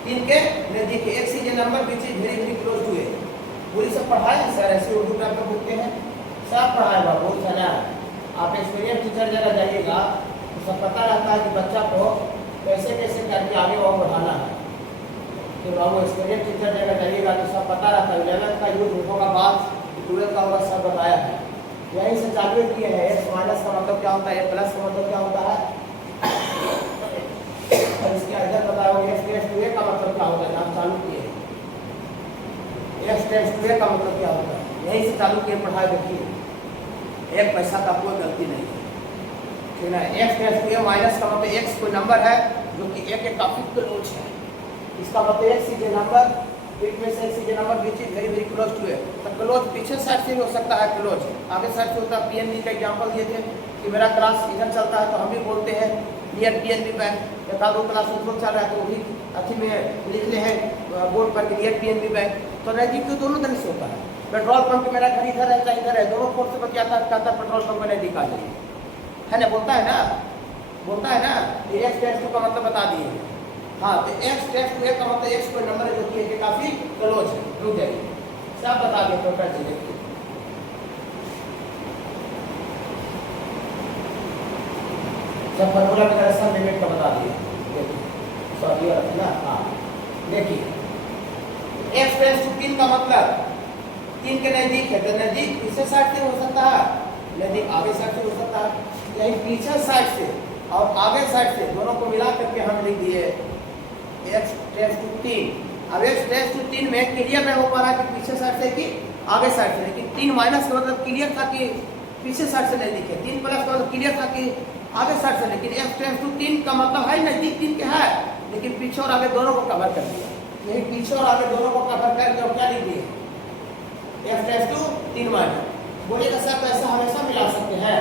3 के नजदीक है। x is a number which is very very close to it. पूरी सब पढ़ाए हैं सर, ऐसे उर्दू टाइप में बोलते हैं, सब पढ़ाए बाबू, बहुत सारा। आप एक्सपीरियंस टीचर जगह जाइएगा तो सब पता रहता है कि बच्चा को कैसे कैसे करके आगे और बढ़ाना है। फिर बाबू एक्सपीरियंस टीचर जगह जाइएगा तो सब पता रहता है। 11th का यूज होगा, बाद 12th का होगा, सब बताया है। यहीं से चालू किए हैं। x माइनस का मतलब क्या होता है, प्लस का मतलब क्या होता है, और इसके अंदर बताया होगा x टेंड्स टू a का मतलब क्या होता है, आप चालू किए। x टेंड्स टू a का मतलब क्या होता है, यहीं से चालू किए पढ़ाई। देखिए एक पैसा का कोई गलती नहीं है, ठीक है। x tends to a minus का मतलब x कोई नंबर है जो कि a के काफी क्लोज है, इसका मतलब x इज ए नंबर बीच में से x is a number which is very very close to a। तो क्लोज पीछे साइड से भी हो सकता है, क्लोज आगे साइड से होता है। पीएनबी का एग्जांपल दिए थे कि मेरा क्लास इधर चलता है तो हम भी बोलते हैं नियर पीएनबी बैंक। एक आध क्लास उधर चल रहा है तो वो भी अच्छी में लिख ले हैं बोर्ड पर नियर पीएनबी बैंक। तो नजदीक तो दोनों तरह से होता है। पेट्रोल पंप मेरा घर इधर है, इधर है, दोनों फोर्स पर क्या था, कहता पेट्रोल पंप में नजदीक आ जाइए, है ना, बोलता है ना। x टेंड्स टू का मतलब बता दिए। हाँ, तो x टेंड्स टू a का मतलब x कोई नंबर है जो कि a के काफी क्लोज है। रुक जाइए, सब बता दिए टोटल जी। देखिए सब फॉर्मूला की तरह सब लिमिट का बता दिए। देखिए सॉरी ना, हाँ देखिए एक्स टेंस टू 3 का मतलब 3 के नजदीक है, तो नजदीक पीछे साइड से हो सकता है, नजदीक आगे साइड से हो सकता है, यही पीछे साइड से और आगे साइड से दोनों को मिला करके हम लिख दिए एक्स टेंस टू 3। अब एक्स टेंस टू 3 में क्लियर नहीं हो पा रहा कि पीछे साइड से कि आगे साइड से, लेकिन 3 माइनस का मतलब क्लियर था कि पीछे साइड से नजदीक है, 3 प्लस का मतलब क्लियर था कि आगे साइड से, लेकिन एक्स टेंस टू 3 का मतलब है नजदीक 3 के है, लेकिन पीछे और आगे दोनों को कवर कर दिया। यही पीछे और आगे दोनों को कवर करके और क्या लिख दिए एक्स टेंस टू 3 माइनस। बोलिएगा सर तो ऐसा हमेशा मिला सकते हैं,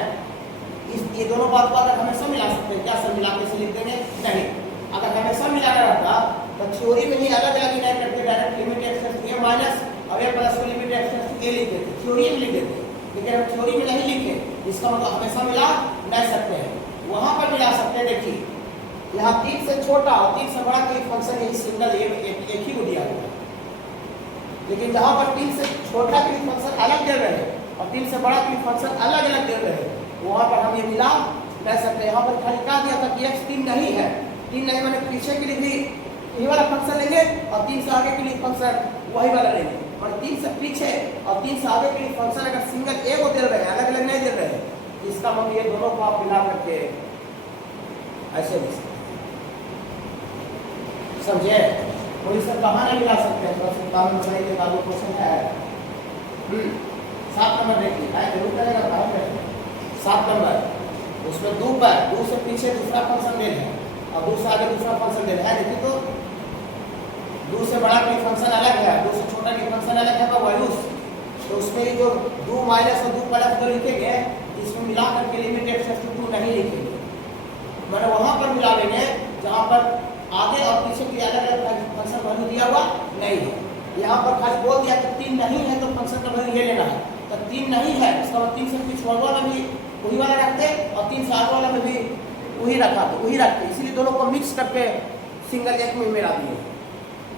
ये दोनों बात को अगर हमेशा मिला सकते हैं क्या सर, मिला के लिख देंगे? नहीं, अगर हमेशा मिलाना रहता तो थ्योरी में ही अलग अलग नहीं करके direct limit x tends to a minus और a प्लस को limit x tends to a लिख देते, थ्योरी में लिख देते, लेकिन हम थ्योरी में नहीं लिखे, इसका मतलब हमेशा मिला नहीं सकते हैं, वहां पर मिला सकते हैं। देखिए यहाँ 3 से छोटा और 3 से बड़ा कोई फंक्शन यही सिंगल एक ही को दिया हुआ है, लेकिन जहाँ पर 3 से छोटा कोई फंक्शन अलग दे रहे हैं और 3 से बड़ा कोई फंक्शन अलग अलग दे रहे हैं, वहाँ पर हम ये मिला नहीं सकते। यहाँ पर खाली कहा दिया था कि x 3 नहीं है, 3 नहीं मैंने पीछे के लिए भी यही वाला फंक्शन लेंगे और 3 से आगे के लिए फंक्शन वही वाला लेंगे, और 3 से पीछे और 3 से आगे के लिए फंक्शन अगर सिंगल ए को दे रहे हैं, अलग अलग नहीं दे रहे हैं, इसका मतलब ये दोनों को आप मिला करके ऐसे लिख सकते, समझे? कोई सर कहाँ नहीं मिला सकते हैं, थोड़ा सा काम बनाइए, कागज क्वेश्चन है 7 नंबर देखिए, जरूर करेगा भाई 7 नंबर, उसमें 2 पर 2 से पीछे दूसरा फंक्शन ले है और 2 से आगे दूसरा फंक्शन ले है। देखिए तो 2 से बड़ा कोई फंक्शन अलग है, 2 से छोटा कोई फंक्शन अलग है, तो वैल्यूज तो उसमें जो 2 माइनस और 2 प्लस जो लिखेंगे इसमें मिला करके लिमिट एक्स टेंस टू 2 नहीं लिखेंगे, मैंने वहां पर मिला लेंगे जहां पर आगे और पीछे की अलग अलग फंक्शन वैल्यू दिया हुआ नहीं है। यहाँ पर खास बोल दिया कि 3 नहीं है तो फंक्शन का वैल्यू ये लेना है, तो 3 नहीं है इसका मतलब 3 से पिछवाड़ वाला भी वही वाला रखते और 3 से आगे वाला में भी वही रखा, तो वही रखते, इसीलिए दोनों को मिक्स करके सिंगल एक में मिला दिए।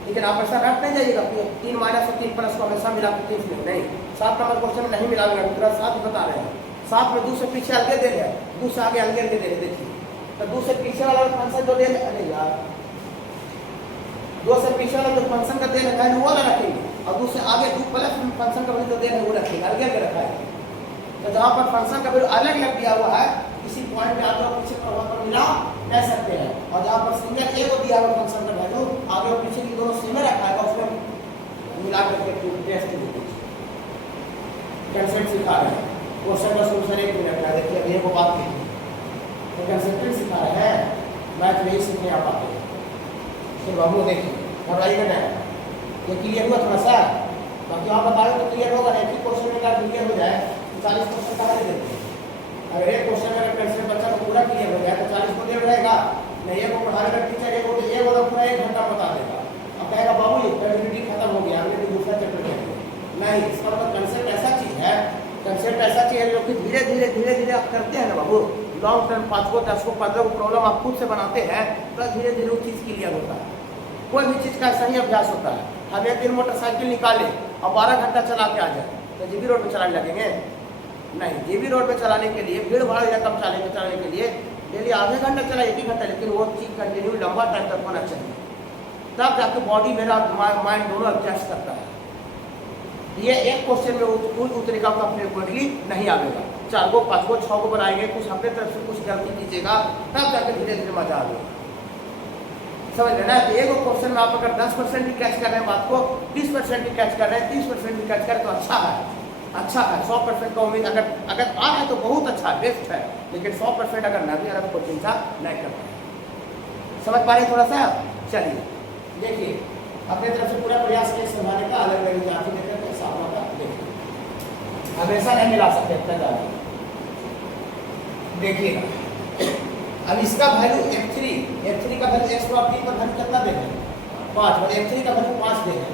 लेकिन आप ऐसा रख नहीं जाइएगा कि 3 माइनस और 3 प्लस को हमेशा मिला के 3 में नहीं, 7 नंबर क्वेश्चन में नहीं मिला लेगा, दूसरा 7 बता रहे हैं, 7 में 2 से पीछे अलगे दे रहे हैं, 2 से आगे अलगे दे रहे, देखिए तो 2 से पीछे वाला फंक्शन जो दे रहे, अरे यार 2 से पीछे वाला जो फंक्शन का दे रखा है वो वाला रखेंगे और 2 से आगे 2 प्लस फंक्शन का वैल्यू जो दे रहे हैं वो रखेंगे, अलग अलग रखा है। तो जहाँ पर फंक्शन का वैल्यू अलग अलग दिया हुआ है किसी पॉइंट पे आगे और पीछे पर वहाँ पर मिला कह सकते हैं, और जहाँ पर सिंगल ए को दिया हुआ फंक्शन का वैल्यू आगे और पीछे की दोनों सेम रखा है उसमें मिला करके टेस्ट कंसेप्ट सिखा रहे हैं। क्वेश्चन का सोल्यूशन 1 मिनट का देखिए, अभी को बात की तो कंसेप्ट सिखा रहे हैं, मैथ नहीं सीखने आ पाते। तो बाबू देखिए घबराइएगा नहीं, ये क्लियर हुआ थोड़ा सा, बाकी आप बताओ तो क्लियर होगा नहीं, क्वेश्चन में अगर क्लियर हो जाए तो 40 क्वेश्चन कहाँ दे देते हैं। अगर एक क्वेश्चन में कंसेप्ट बच्चा को पूरा क्लियर हो गया तो 40 को दे रहेगा नहीं, ये को पढ़ाएगा टीचर एक को ये वाला पूरा 1 घंटा बता देगा, अब कहेगा बाबू ये कंटिन्यूटी खत्म हो गया, हमने तो दूसरा चैप्टर करेंगे नहीं। इसका मतलब कंसेप्ट ऐसा चीज है, कंसेप्ट ऐसा चीज है जो कि धीरे धीरे आप करते हैं ना बाबू, लॉन्ग टर्म 5 को 10 को 15 को प्रॉब्लम आप खुद से बनाते हैं तो धीरे धीरे वो चीज़ क्लियर होता है। कोई भी चीज़ का सही अभ्यास होता है, हम एक दिन मोटरसाइकिल निकालें और 12 घंटा चला के आ जाए तो जीबी रोड पर चलाने लगेंगे नहीं, जीबी रोड पर चलाने के लिए भीड़ भाड़ कम चलाने के लिए डेली आधे घंटा चला 1 घंटा, लेकिन वो चीज़ कंटिन्यू लंबा टाइम तक होना चाहिए, तब जाके बॉडी मेरा माइंड दोनों एडजस्ट करता है। ये एक क्वेश्चन में उस तरीका का फ्रीक्वेंटली नहीं आएगा, 4 को 5 को 6 को बनाएंगे, कुछ अपने तरफ से कुछ गलती कीजिएगा तब जाके धीरे धीरे मजा आएगा, समझ लेना। तो एक क्वेश्चन में आप अगर 10% भी कैच कर रहे हैं बात को, 20% भी कैच कर रहे हैं, 30% भी कैच करें तो अच्छा है, अच्छा है। 100% का उम्मीद अगर आ है तो बहुत अच्छा है, बेस्ट है, लेकिन 100% अगर ना भी आ रहा तो चिंता नहीं कर पाए। समझ पा रहे थोड़ा सा? चलिए देखिए अपने तरफ से पूरा प्रयास करें समझाने का, अलग अलग जाति देकर के सामना का देखिए, हमेशा नहीं मिला सकते इतना ज़्यादा। देखिएगा अब इसका वैल्यू f3 का वैल्यू x क्रॉस 3 पर वैल्यू कितना देंगे 5, मतलब f3 का वैल्यू 5 देंगे।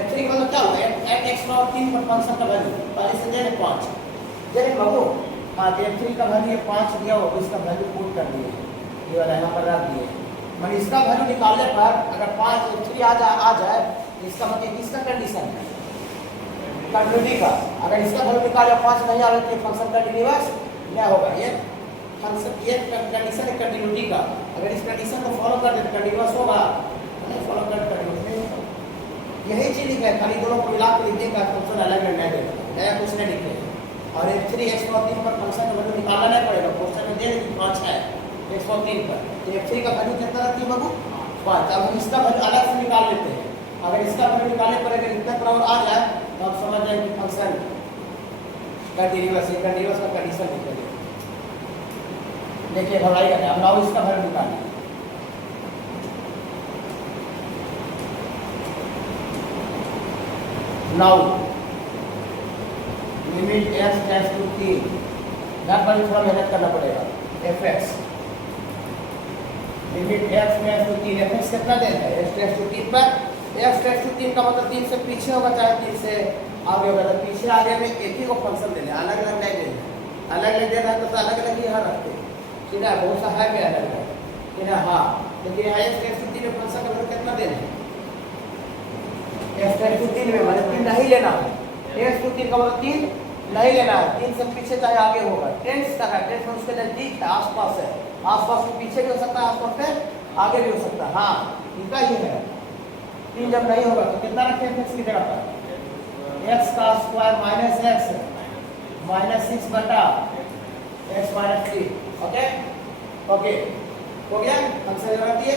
f3 का मतलब क्या हुआ एट x क्रॉस 3 पर फंक्शन का वैल्यू पहले से दे रहे 5, दे रहे बाबू। हाँ f3 का वैल्यू 5 दिया हो, इसका वैल्यू पुट कर दिए, ये वाला यहाँ पर रख दिए, मैंने इसका वैल्यू निकालने पर अगर 5 f3 आ जाए इसका मतलब इसका कंडीशन है कंटिन्यूटी का। अगर इसका वैल्यू निकाले 5 नहीं आवे तो फंक्शन कंटिन्यूअस नहीं होगा। ये फंक्शन ये कंडीशन है कंटिन्यूटी का। अगर इस कंडीशन को फॉलो कर दे तो कंटिन्यूअस होगा, नहीं फॉलो कर कंटिन्यूअस नहीं होगा। यही चीज लिखा है, खाली दोनों को मिला के लिखने का फंक्शन अलग नहीं देगा, नया कुछ नहीं लिखे। और x3 x3 पर फंक्शन का वैल्यू निकालना नहीं पड़ेगा, क्वेश्चन में दे रहे कि 5 है x3 पर, तो x3 का वैल्यू कितना रहती है बाबू 5। अब हम इसका वैल्यू अलग से निकाल लेते हैं। अगर इसका वैल्यू निकालने पर अगर इतना बराबर आ जाए तो आप समझ जाए कि फंक्शन कंटिन्यूअस है, कंटिन्यूअस का कंडीशन निकलेगा। देखिए घबराई का हम नाउ इसका वैल्यू निकालें। Now limit x tends to 3, यहाँ पर थोड़ा मेहनत करना पड़ेगा। fx limit x tends to 3, fx कितना देना है x टेंड्स टू 3 पर। x टेंड्स टू 3 का मतलब 3 से पीछे होगा चाहे 3 से आगे होगा। तो पीछे आगे में एक ही को फंक्शन देना, अलग अलग नहीं देना। अलग अलग देना है तो अलग अलग ही यहाँ रखते हैं, ठीक है। बहुत सा है भी अलग अलग, ठीक है। हाँ लेकिन यहाँ x टेंड्स टू 3 में फंक्शन का वैल्यू कितना देना है x टेंड्स टू 3 में, मतलब 3 नहीं लेना है। x टू 3 का मतलब 3 नहीं लेना है, 3 से पीछे चाहे आगे होगा। टेंस का है, टेंस में उसके नजदीक है, आसपास है, आसपास में पीछे भी हो सकता है, आसपास में आगे भी हो सकता है। हाँ इनका ही है। 3 जब नहीं होगा तो कितना रखें x की जगह पर, x का स्क्वायर माइनस x माइनस 6 बटा x माइनस 3। ओके ओके हो गया, फंक्शन लगाती है।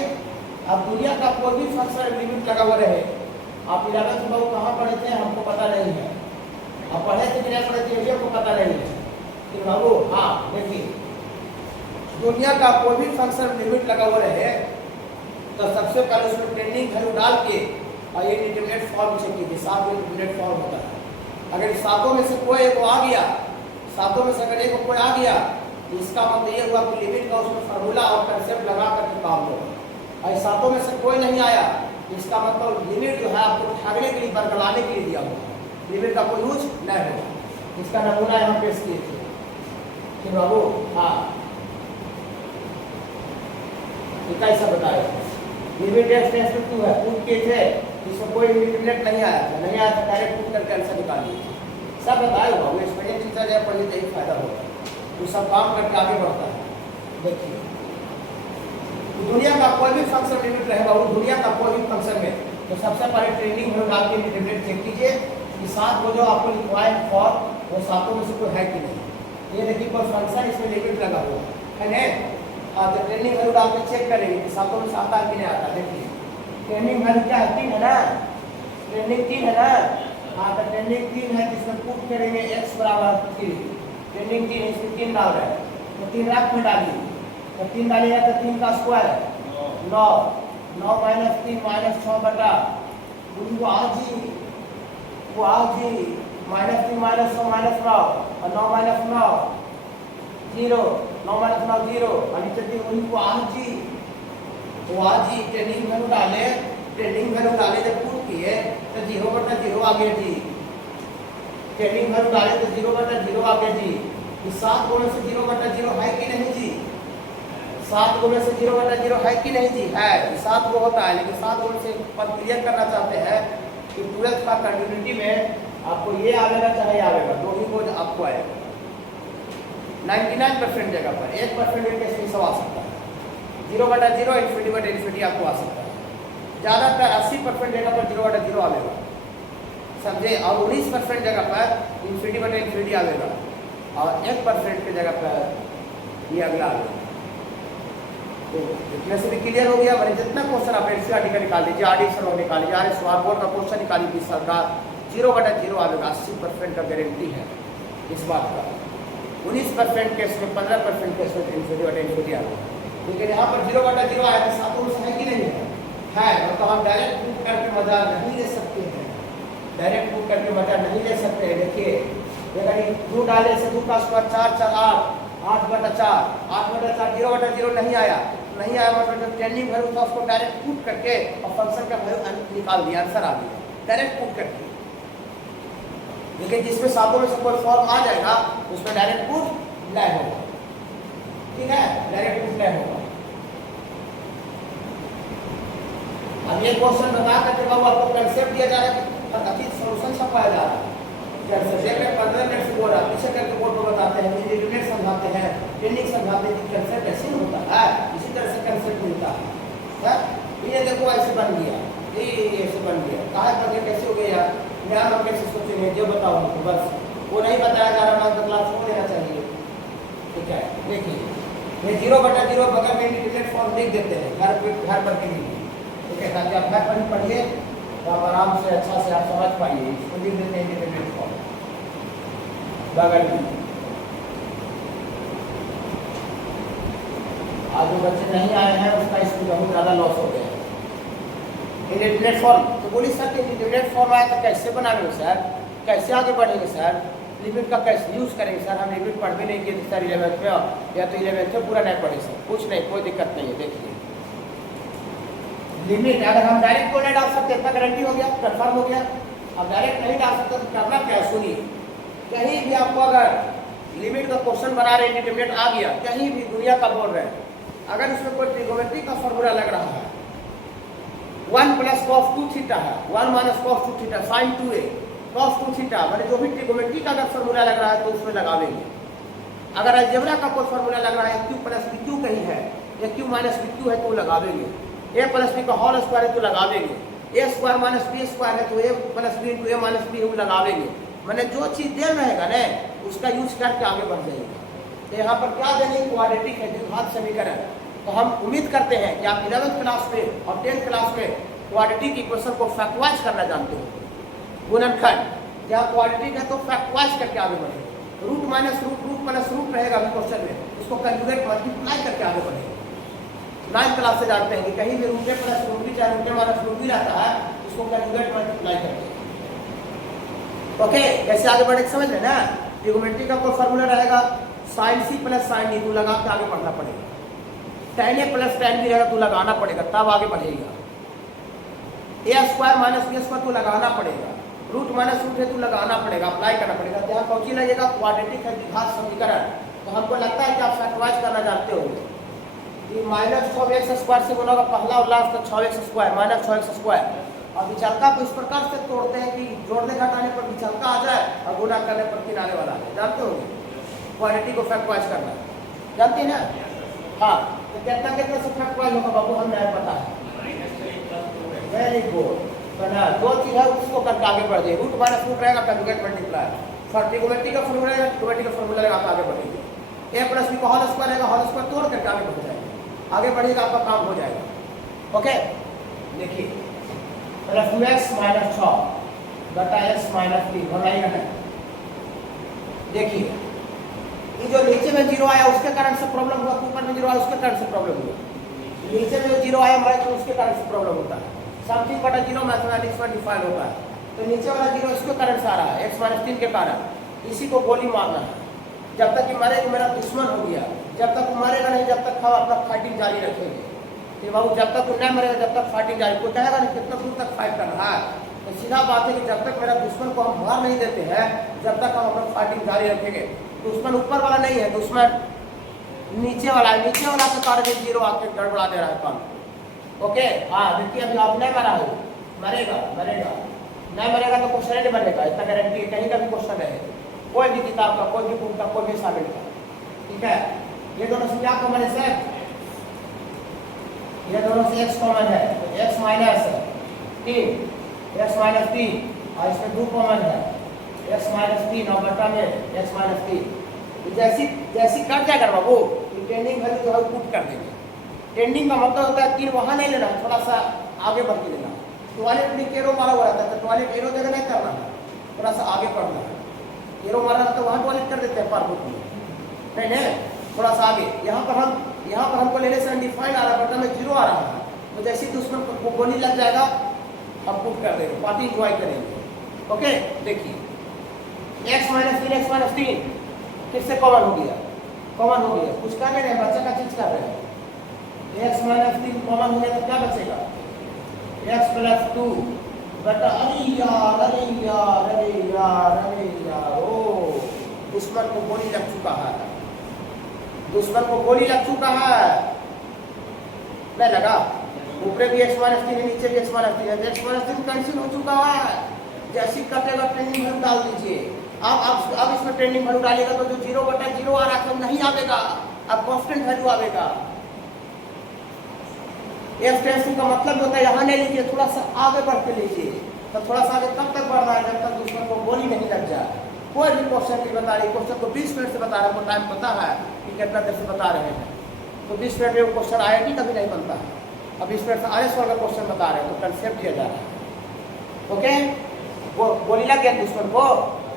अब दुनिया का कोई भी फंक्शन लिमिट लगा हुआ रहे, आप 11th में कहाँ पढ़े थे हमको पता नहीं है, आप पढ़े थे कि नहीं पढ़े थे ये आपको पता नहीं है कि बाबू। हाँ देखिए दुनिया का कोई भी फंक्शन लिमिट लगा हुआ रहे तो सबसे पहले उसमें ट्रेंडिंग वैल्यू डाल के और ये इंटरमीडिएट फॉर्म चेक कीजिए। 7 इंटरमीडिएट फॉर्म होता है। अगर 7 में से कोई एक आ गया, 7 में से अगर एक कोई आ गया तो इसका मतलब ये हुआ कि लिमिट का उसमें फार्मूला और कंसेप्ट लगा करके काम लो। और 7 में से कोई नहीं आया इसका मतलब लिमिट जो है आपको ठाकने के लिए बरकराने के लिए दिया हुआ, लिमिट का कोई यूज नहीं होगा। इसका नमूना यहाँ पेश किए थे कि बाबू। हाँ कैसा बताया, लिमिट x टेंड्स टू 2 है, प्रूफ किए थे, इसमें कोई इंटरमीडिएट नहीं आया था, नहीं आया था डायरेक्ट प्रूफ करके आंसर निकाल लिए सब बताया हुआ। वो एक्सपीरियंस टीचर जब पढ़िए तो फायदा होगा, तो सब काम करके आगे बढ़ता है। देखिए दुनिया का कोई भी फंक्शन लिमिट रहेगा, वो दुनिया का कोई भी फंक्शन में तो सबसे पहले ट्रेंडिंग में डाल के लिमिट चेक कीजिए कि 7 को जो आपको रिक्वायर्ड फॉर वो 7 में से कोई है कि नहीं। ये देखिए कोई फंक्शन इसमें लिमिट लगा हुआ है नहीं। हाँ तो ट्रेंडिंग वैल्यू डाल के चेक करेंगे कि 7 में से आता है कि नहीं आता। देखिए ट्रेंडिंग वैल्यू क्या है 3 है ना, ट्रेंडिंग 3 है ना। हाँ तो ट्रेंडिंग 3 है जिसमें पुट करेंगे x बराबर 3, ट्रेंडिंग 3 है इसमें 3 डाल रहे हैं तो 3 रख में डालिए, तो 3 डालिएगा तो 3 का स्क्वायर 9, 9 माइनस 3 माइनस 6 बटा वो आज ही माइनस 3 माइनस 6 माइनस 9 और 9 माइनस 9 0, 9 माइनस 9 0 और नीचे थी उनको आज ही ट्रेंडिंग वैल्यू डाले, ट्रेंडिंग वैल्यू डाले जब पुट किए तो 0 बटा 0 आ गया जी। ट्रेंडिंग वैल्यू डाले तो 0 बटा 0 आ गया जी। ये 7 में से 0 बटा 0 है कि नहीं जी, 7 में से 0 बटा 0 है कि नहीं जी, है 7 को होता है। लेकिन 7 से पर क्लियर करना चाहते हैं कि 12th का कंटिन्यूटी में आपको ये आवेगा चाहे आवेगा, दो ही को आपको आएगा। 99% जगह पर 1% केस में सब आ सकता है, 0 बटा 0 इन्फिनिटी बटा इन्फिनिटी आपको आ सकता है। ज़्यादातर 80% जगह पर 0 बटा 0 आवेगा समझे, और 19% जगह पर इन्फिनिटी बटा इन्फिनिटी आवेगा, और 1% की जगह पर ये अगला आवेगा। तो इतने से भी क्लियर हो गया। मैंने जितना क्वेश्चन आप एनसीईआरटी का निकाल लीजिए, आरडीएक्स निकाल लीजिए, आर स्वार बोर्ड का क्वेश्चन निकाल लीजिए, सरकार 0 बटा 0 आवेगा। 80% का गारंटी है इस बात का। 19% केस में 15% केस में इन्फिनिटी बटा इन्फिनिटी आवेगा। लेकिन यहाँ पर 0 बटा 0 आया तो 7 में से है कि नहीं है, तो हम डायरेक्ट प्रूफ करके मजा नहीं ले सकते हैं, डायरेक्ट प्रूफ करके मजा नहीं ले सकते हैं। देखिए अगर 2 डाले से 2 का स्क्वायर 4 4 8 8 बटा 4 8 बटा 4 0 बटा 0 नहीं आया मतलब जो ट्रेंडिंग वैल्यू था उसको डायरेक्ट पुट करके और फंक्शन का वैल्यू निकाल दिया, आंसर आ गया डायरेक्ट पुट करके। लेकिन जिसमें 7 में से कोई फॉर्म आ जाएगा उसमें डायरेक्ट पुट नहीं होगा, ठीक है, डायरेक्ट पुट नहीं होगा। अब ये क्वेश्चन बता करके बाबू आपको कंसेप्ट दिया जा रहा है कि अतीत सॉल्यूशन सब पाया जा रहा है। कैसे देख रहे 15 मिनट से बोल रहा पीछे करके बोर्ड पर बताते हैं इंटीग्रेट समझाते हैं ट्रेनिंग समझाते हैं कि कंसेप्ट ऐसे होता है इसी तरह से कंसेप्ट मिलता है। ये देखो ऐसे बन गया ये ऐसे बन गया कहा पर कैसे हो गया ज्ञान और कैसे सोचेंगे जो बताओ हमको बस वो नहीं बताया जा रहा तो क्लास छोड़ देना चाहिए। ठीक है देखिए ये 0/0 बगल में इंटीग्रेट फॉर्म लिख देते हैं घर पर के लिए। ठीक है ताकि आप घर पर ही पढ़िए तो आप आराम से अच्छा से आप समझ पाइए इसको लिख देते हैं इंटीग्रेट फॉर्म बगल में। आज जो बच्चे नहीं आए हैं उसका इसमें बहुत ज़्यादा लॉस हो गया है। इंटीग्रेट फॉर्म तो बोली सर कि इंटीग्रेट फॉर्म आया तो कैसे बनाएंगे सर कैसे आगे बढ़ेंगे सर लिमिट का कैसे यूज़ करेंगे सर हम लिमिट पढ़ भी नहीं किए सर 11th में या तो 11th में पूरा नहीं पढ़े सर कुछ नहीं कोई दिक्कत नहीं है। देखिए लिमिट अगर हम डायरेक्ट को नहीं डाल सकते इतना गारंटी हो गया कन्फर्म हो गया। अब डायरेक्ट नहीं डाल सकते तो करना क्या है सुनिए कहीं भी आपको अगर लिमिट का क्वेश्चन बना रहे इंडिटरमिनेट आ गया कहीं भी दुनिया का बोल रहे हैं अगर उसमें कोई ट्रिगोमेट्री का फॉर्मूला लग रहा है 1 + cos 2 थीटा है 1 - cos 2 theta sin 2a cos 2 theta मैंने जो भी ट्रिगोमेट्री का अगर फॉर्मूला लग रहा है तो उसमें लगावेंगे। अगर अलजेब्रा का कोई फॉर्मूला लग रहा है q + bq कहीं है या q - bq है तो लगावेंगे a + b का होल स्क्वायर है तो लगावेंगे a² - b² है तो a + b × a - b लगावेंगे। मैंने जो चीज़ दे रहेगा ना उसका यूज करके आगे बढ़ जाएगा। तो यहाँ पर क्या देंगे क्वाड्रेटिक है द्विघात समीकरण। तो हम उम्मीद करते हैं कि आप 11th क्लास में और 10th क्लास में क्वाड्रेटिक इक्वेशन को फैक्टराइज करना जानते हो गुणनखंड जहाँ क्वाड्रेटिक है तो फैक्टराइज करके आगे बढ़ेंगे। रूट माइनस रूट रहेगा अभी क्वेश्चन में उसको कैलकुलेट मल्टीप्लाई करके आगे बढ़ेंगे। 9th क्लास से जानते हैं कि कहीं भी रूटे प्लस रूट भी चाहे रूटे माइनस रूट भी रहता है उसको कैलकुलेट मल्टीप्लाई करते हैं। ओके कैसे आगे बढ़े समझ रहे ना। ट्रिगोमेट्री का कोई फॉर्मूला रहेगा sin c + sin d तो लगा के आगे बढ़ना पड़ेगा। tan a + tan b रहेगा तो लगाना पड़ेगा तब आगे बढ़ेगा। a² - b² तो लगाना पड़ेगा रूट माइनस रूट है तो लगाना पड़ेगा अप्लाई करना पड़ेगा। यहाँ कौची लगेगा क्वाड्रेटिक है द्विघात समीकरण। तो हमको लगता है कि आप फैक्टराइज करना जानते होंगे कि -6x² से बोला पहला और लास्ट 6x² -6x²। और विचलका को इस प्रकार से तोड़ते हैं कि जोड़ने घटाने पर विचलका आ जाए और गुणा करने पर किनारे वाला आ जाए। जानते होंगे क्वाड्रेटिक को फैक्टराइज करना जानते हैं ना। हाँ तो कितना से फैक्टराइज होगा बाबू हमें नहीं पता है। वेरी गुड बना दो चीज है उसको करके आगे बढ़ जाए रूट माइनस रूट रहेगा कैलकुलेट मल्टीप्लाई ट्रिगोमेट्री का फॉर्मूला रहेगा ट्रिगोमेट्री का फॉर्मूला लगा आगे बढ़ेंगे। a + b का होल स्क्वायर रहेगा होल स्क्वायर तोड़ करके आगे बढ़ जाएगा आगे बढ़ेगा आपका काम हो जाएगा। ओके देखिए +2x - 6 / x - 3 बनाइएगा है। देखिए ये जो नीचे में 0 आया उसके कारण से प्रॉब्लम हुआ ऊपर में 0 आया उसके कारण से प्रॉब्लम हुआ। नीचे में 0 आया मैं तो उसके कारण से प्रॉब्लम होता है। समथिंग बटा 0 मैथमेटिक्स में डिफाइन होता है तो नीचे वाला 0 इसके कारण से आ रहा है x - 3 के कारण। इसी को गोली मारना है जब तक कि मरे कि मेरा दुश्मन हो गया जब तक मरेगा नहीं जब तक हम अपना फाइटिंग जारी रखेंगे। कि बाबू जब तक नहीं मरेगा जब तक फाइटिंग जारी कोई कहेगा नहीं कितना दूर तक फाइट कर रहा है। तो सीधा बात है कि जब तक मेरा दुश्मन को हम मार नहीं देते हैं जब तक हम अपना फाइटिंग जारी रखेंगे। दुश्मन ऊपर वाला नहीं है दुश्मन नीचे वाला है। नीचे वाला के कारण 0 आके गड़बड़ा दे रहा है काम। ओके हाँ देखिए अभी आप नहीं मरा हो मरेगा नहीं मरेगा तो क्वेश्चन नहीं बनेगा इतना गारंटी कहीं का भी क्वेश्चन है कोई भी किताब का कोई भी बुक का कोई भी साबित का। ठीक है ये दोनों से क्या कॉमन है सर ये दोनों से x कॉमन है तो x - 3 x - 3 और इसमें 2 कॉमन है x - 3 और बटा में x - 3 जैसी कट जाएगा बाबू टेंडिंग वैल्यू जो है पुट कर देंगे। टेंडिंग का मतलब होता है 3 वहाँ नहीं लेना थोड़ा सा आगे बढ़ के लेना। टॉयलेट में एरो मारा हुआ रहता है तो टॉयलेट एरो जगह नहीं करना है थोड़ा सा आगे बढ़ना है। एरो मारा रहता है वहाँ टॉयलेट कर देते हैं पार बुक में नहीं थोड़ा सा आगे। यहाँ पर हमको लेने से अनडिफाइंड आ रहा है बटा में 0 आ रहा है तो जैसे दुश्मन को गोली लग जाएगा हम पुट कर देंगे पार्टी इंजॉय करेंगे। ओके देखिए x - 3 किससे कॉमन हो गया कुछ कर नहीं रहे बच्चे का चीज कर रहे हैं। x - 3 कॉमन हो गया तो क्या बचेगा x + 2 बटा अरे यार ओ दुश्मन को गोली लग चुका है नहीं लगा ऊपर भी x - 3 है नीचे भी x - 3 है x - 3 कैंसिल हो चुका है जैसी कटेगा ट्रेंडिंग वैल्यू डाल दीजिए। अब इसमें ट्रेंडिंग वैल्यू डालिएगा तो जो 0/0 आ रहा है नहीं आवेगा, अब कांस्टेंट वैल्यू आवेगा। एफ टेंसिंग का मतलब होता है यहाँ ले लीजिए, थोड़ा सा आगे बढ़ के लीजिए, तो थोड़ा सा आगे तब तक बढ़ रहा है जब तक दूसरे को गोली नहीं लग जाए। कोई भी क्वेश्चन नहीं बता रही, क्वेश्चन को 20 मिनट से बता रहे हैं, टाइम पता है कि कितना देर से बता रहे हैं, तो 20 मिनट में वो क्वेश्चन आया कि कभी नहीं बनता है। अब 20 मिनट से आगे वाला क्वेश्चन बता रहे हैं तो कंसेप्ट दिया जा रहा है। ओके, वो गोली लग गया दुश्मन को,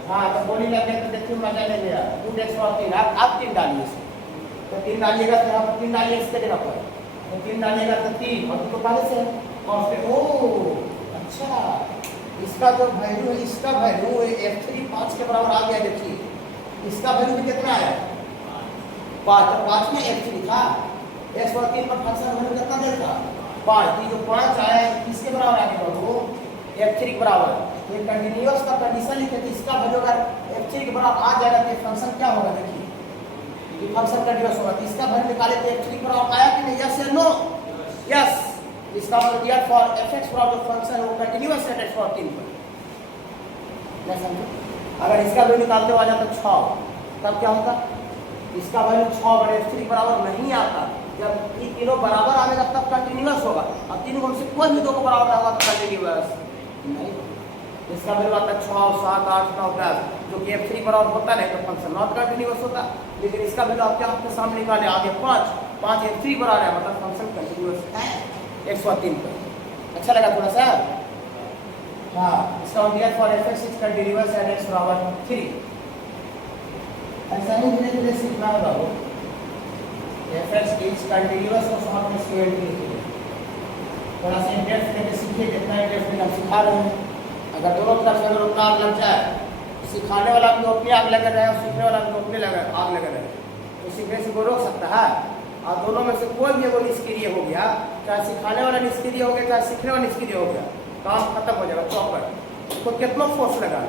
हाँ तो गोली लग गया तो देखिए मजा ले लिया। 2 और 3 आप 3 डालिए, तो 3 डालिएगा तो यहाँ पर 3 डालिए इसके जगह पर, तो 3 डालिएगा तो 3 और तो पहले से कांस्टेंट। ओह अच्छा, इसका जो वैल्यू है, इसका वैल्यू F3 5 के बराबर आ गया। देखिए इसका वैल्यू भी कितना आया 5, तो 5 में F3 था, x और 3 पर फंक्शन वैल्यू कितना देर था 5, जो 5 आया है किसके बराबर आ गया वो F3 के बराबर। ये कंटीन्यूअस का कंडीशन लिखे थे, इसका वैल्यू अगर F3 के बराबर आ जाएगा तो फंक्शन क्या होगा, देखिए ये फंक्शन कंटीन्यूअस होगा। तो इसका वैल्यू निकाले तो F3 के बराबर आया कि नहीं, यस या नो, यस। इसका मतलब दिया फॉर fx बराबर जो फंक्शन है वो कंटीन्यूअस है x और 3 पर, नहीं समझो। अगर इसका वैल्यू निकालते हुआ जाता 6, तब क्या होता, इसका वैल्यू 6 बड़े F3 बराबर नहीं आता। जब ये तीनों बराबर आएगा तब कंटीन्यूअस होगा, अब तीनों में से कोई भी 2 को बराबर होगा तो कंटीन्यूअस नहीं। इसका वैल्यू आता 6, 7, 8, 9, 10, जो कि F3 बराबर होता नहीं तो फंक्शन नॉट कंटीन्यूअस होता। लेकिन इसका वैल्यू आपके सामने निकाले आगे 5 F3 बराबर है, मतलब फंक्शन कंटीन्यूअस है 103 पर। अच्छा लगा थोड़ा सा, हाँ। इसका मतलब for fx is continuous at x बराबर 3। ऐसा ही धीरे धीरे सीखना होगा वो, fx इज कंटीन्यूअस और शॉर्ट में स्क्वायर लिखिए, थोड़ा सा इंटरेस्ट लेके सीखिए, जितना इंटरेस्ट हम सिखा रहे हैं। अगर दोनों तरफ से अगर उतना आग लग जाए, सिखाने वाला भी अपनी आग लगा रहे और सीखने वाला भी अपने आग लगा रहे, तो सीखने से वो रोक सकता है। और दोनों में से कोई भी वो निष्क्रिय हो गया, चाहे सिखाने वाला निष्क्रिय हो गया चाहे सीखने वाला निष्क्रिय हो गया, काम खत्म हो जाएगा प्रॉपर। उसको कितना फोर्स लगा,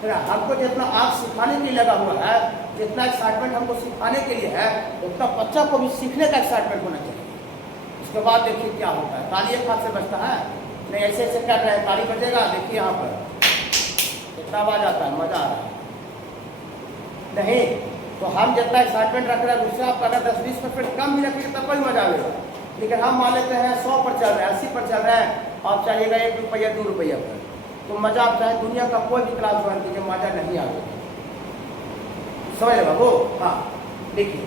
फिर हमको जितना आग सिखाने के लिए लगा हुआ है, जितना एक्साइटमेंट हमको सिखाने के लिए है, उतना बच्चा को भी सीखने का एक्साइटमेंट होना चाहिए। उसके बाद देखिए क्या होता है, ताली एक हाथ से बजता है, नहीं ऐसे ऐसे कर रहे हैं ताली बजेगा, देखिए यहाँ पर कितना आवाज आता है, मजा आ रहा है। नहीं तो हम जितना एक्साइटमेंट रख रहे हैं उससे आप अगर 10-20% कम भी रखेंगे तब कोई मजा आएगा। लेकिन हम मान लेते हैं 100 पर चल रहे हैं, 80 पर चल रहे हैं, आप चाहिएगा 1 रुपया 2 रुपया पर, तो मजा आप चाहे दुनिया का कोई भी क्लास ज्वाइन कीजिए, मजा नहीं आएगा। समझ लेगा वो, हाँ देखिए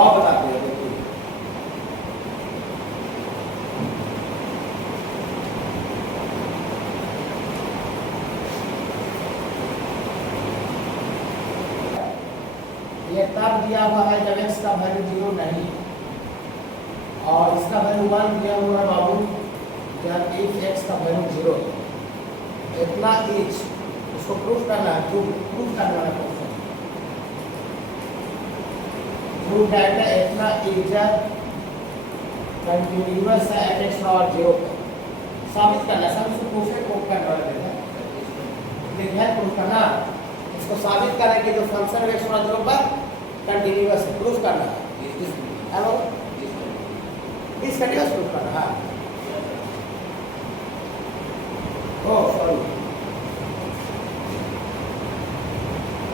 बताते हैं। ये तब दिया हुआ है जब x का वैल्यू 0 नहीं, और इसका वैल्यू 1 दिया हुआ है बाबू जब if x का वैल्यू 0। इतना इच उसको प्रूफ करना है, प्रूफ करना है, प्रूफ डाटा इतना इच कंटिन्यूअस है एट x और 0 पर साबित करना है। सब उसको प्रूफ करना है, देखिए प्रूफ करना, इसको साबित करना है कि जो फंक्शन है x और 0 पर कंटिन्यूअस है, प्रूफ करना है। हेलो डिसकंटिन्यूअस प्रूफ करना है। Oh sorry,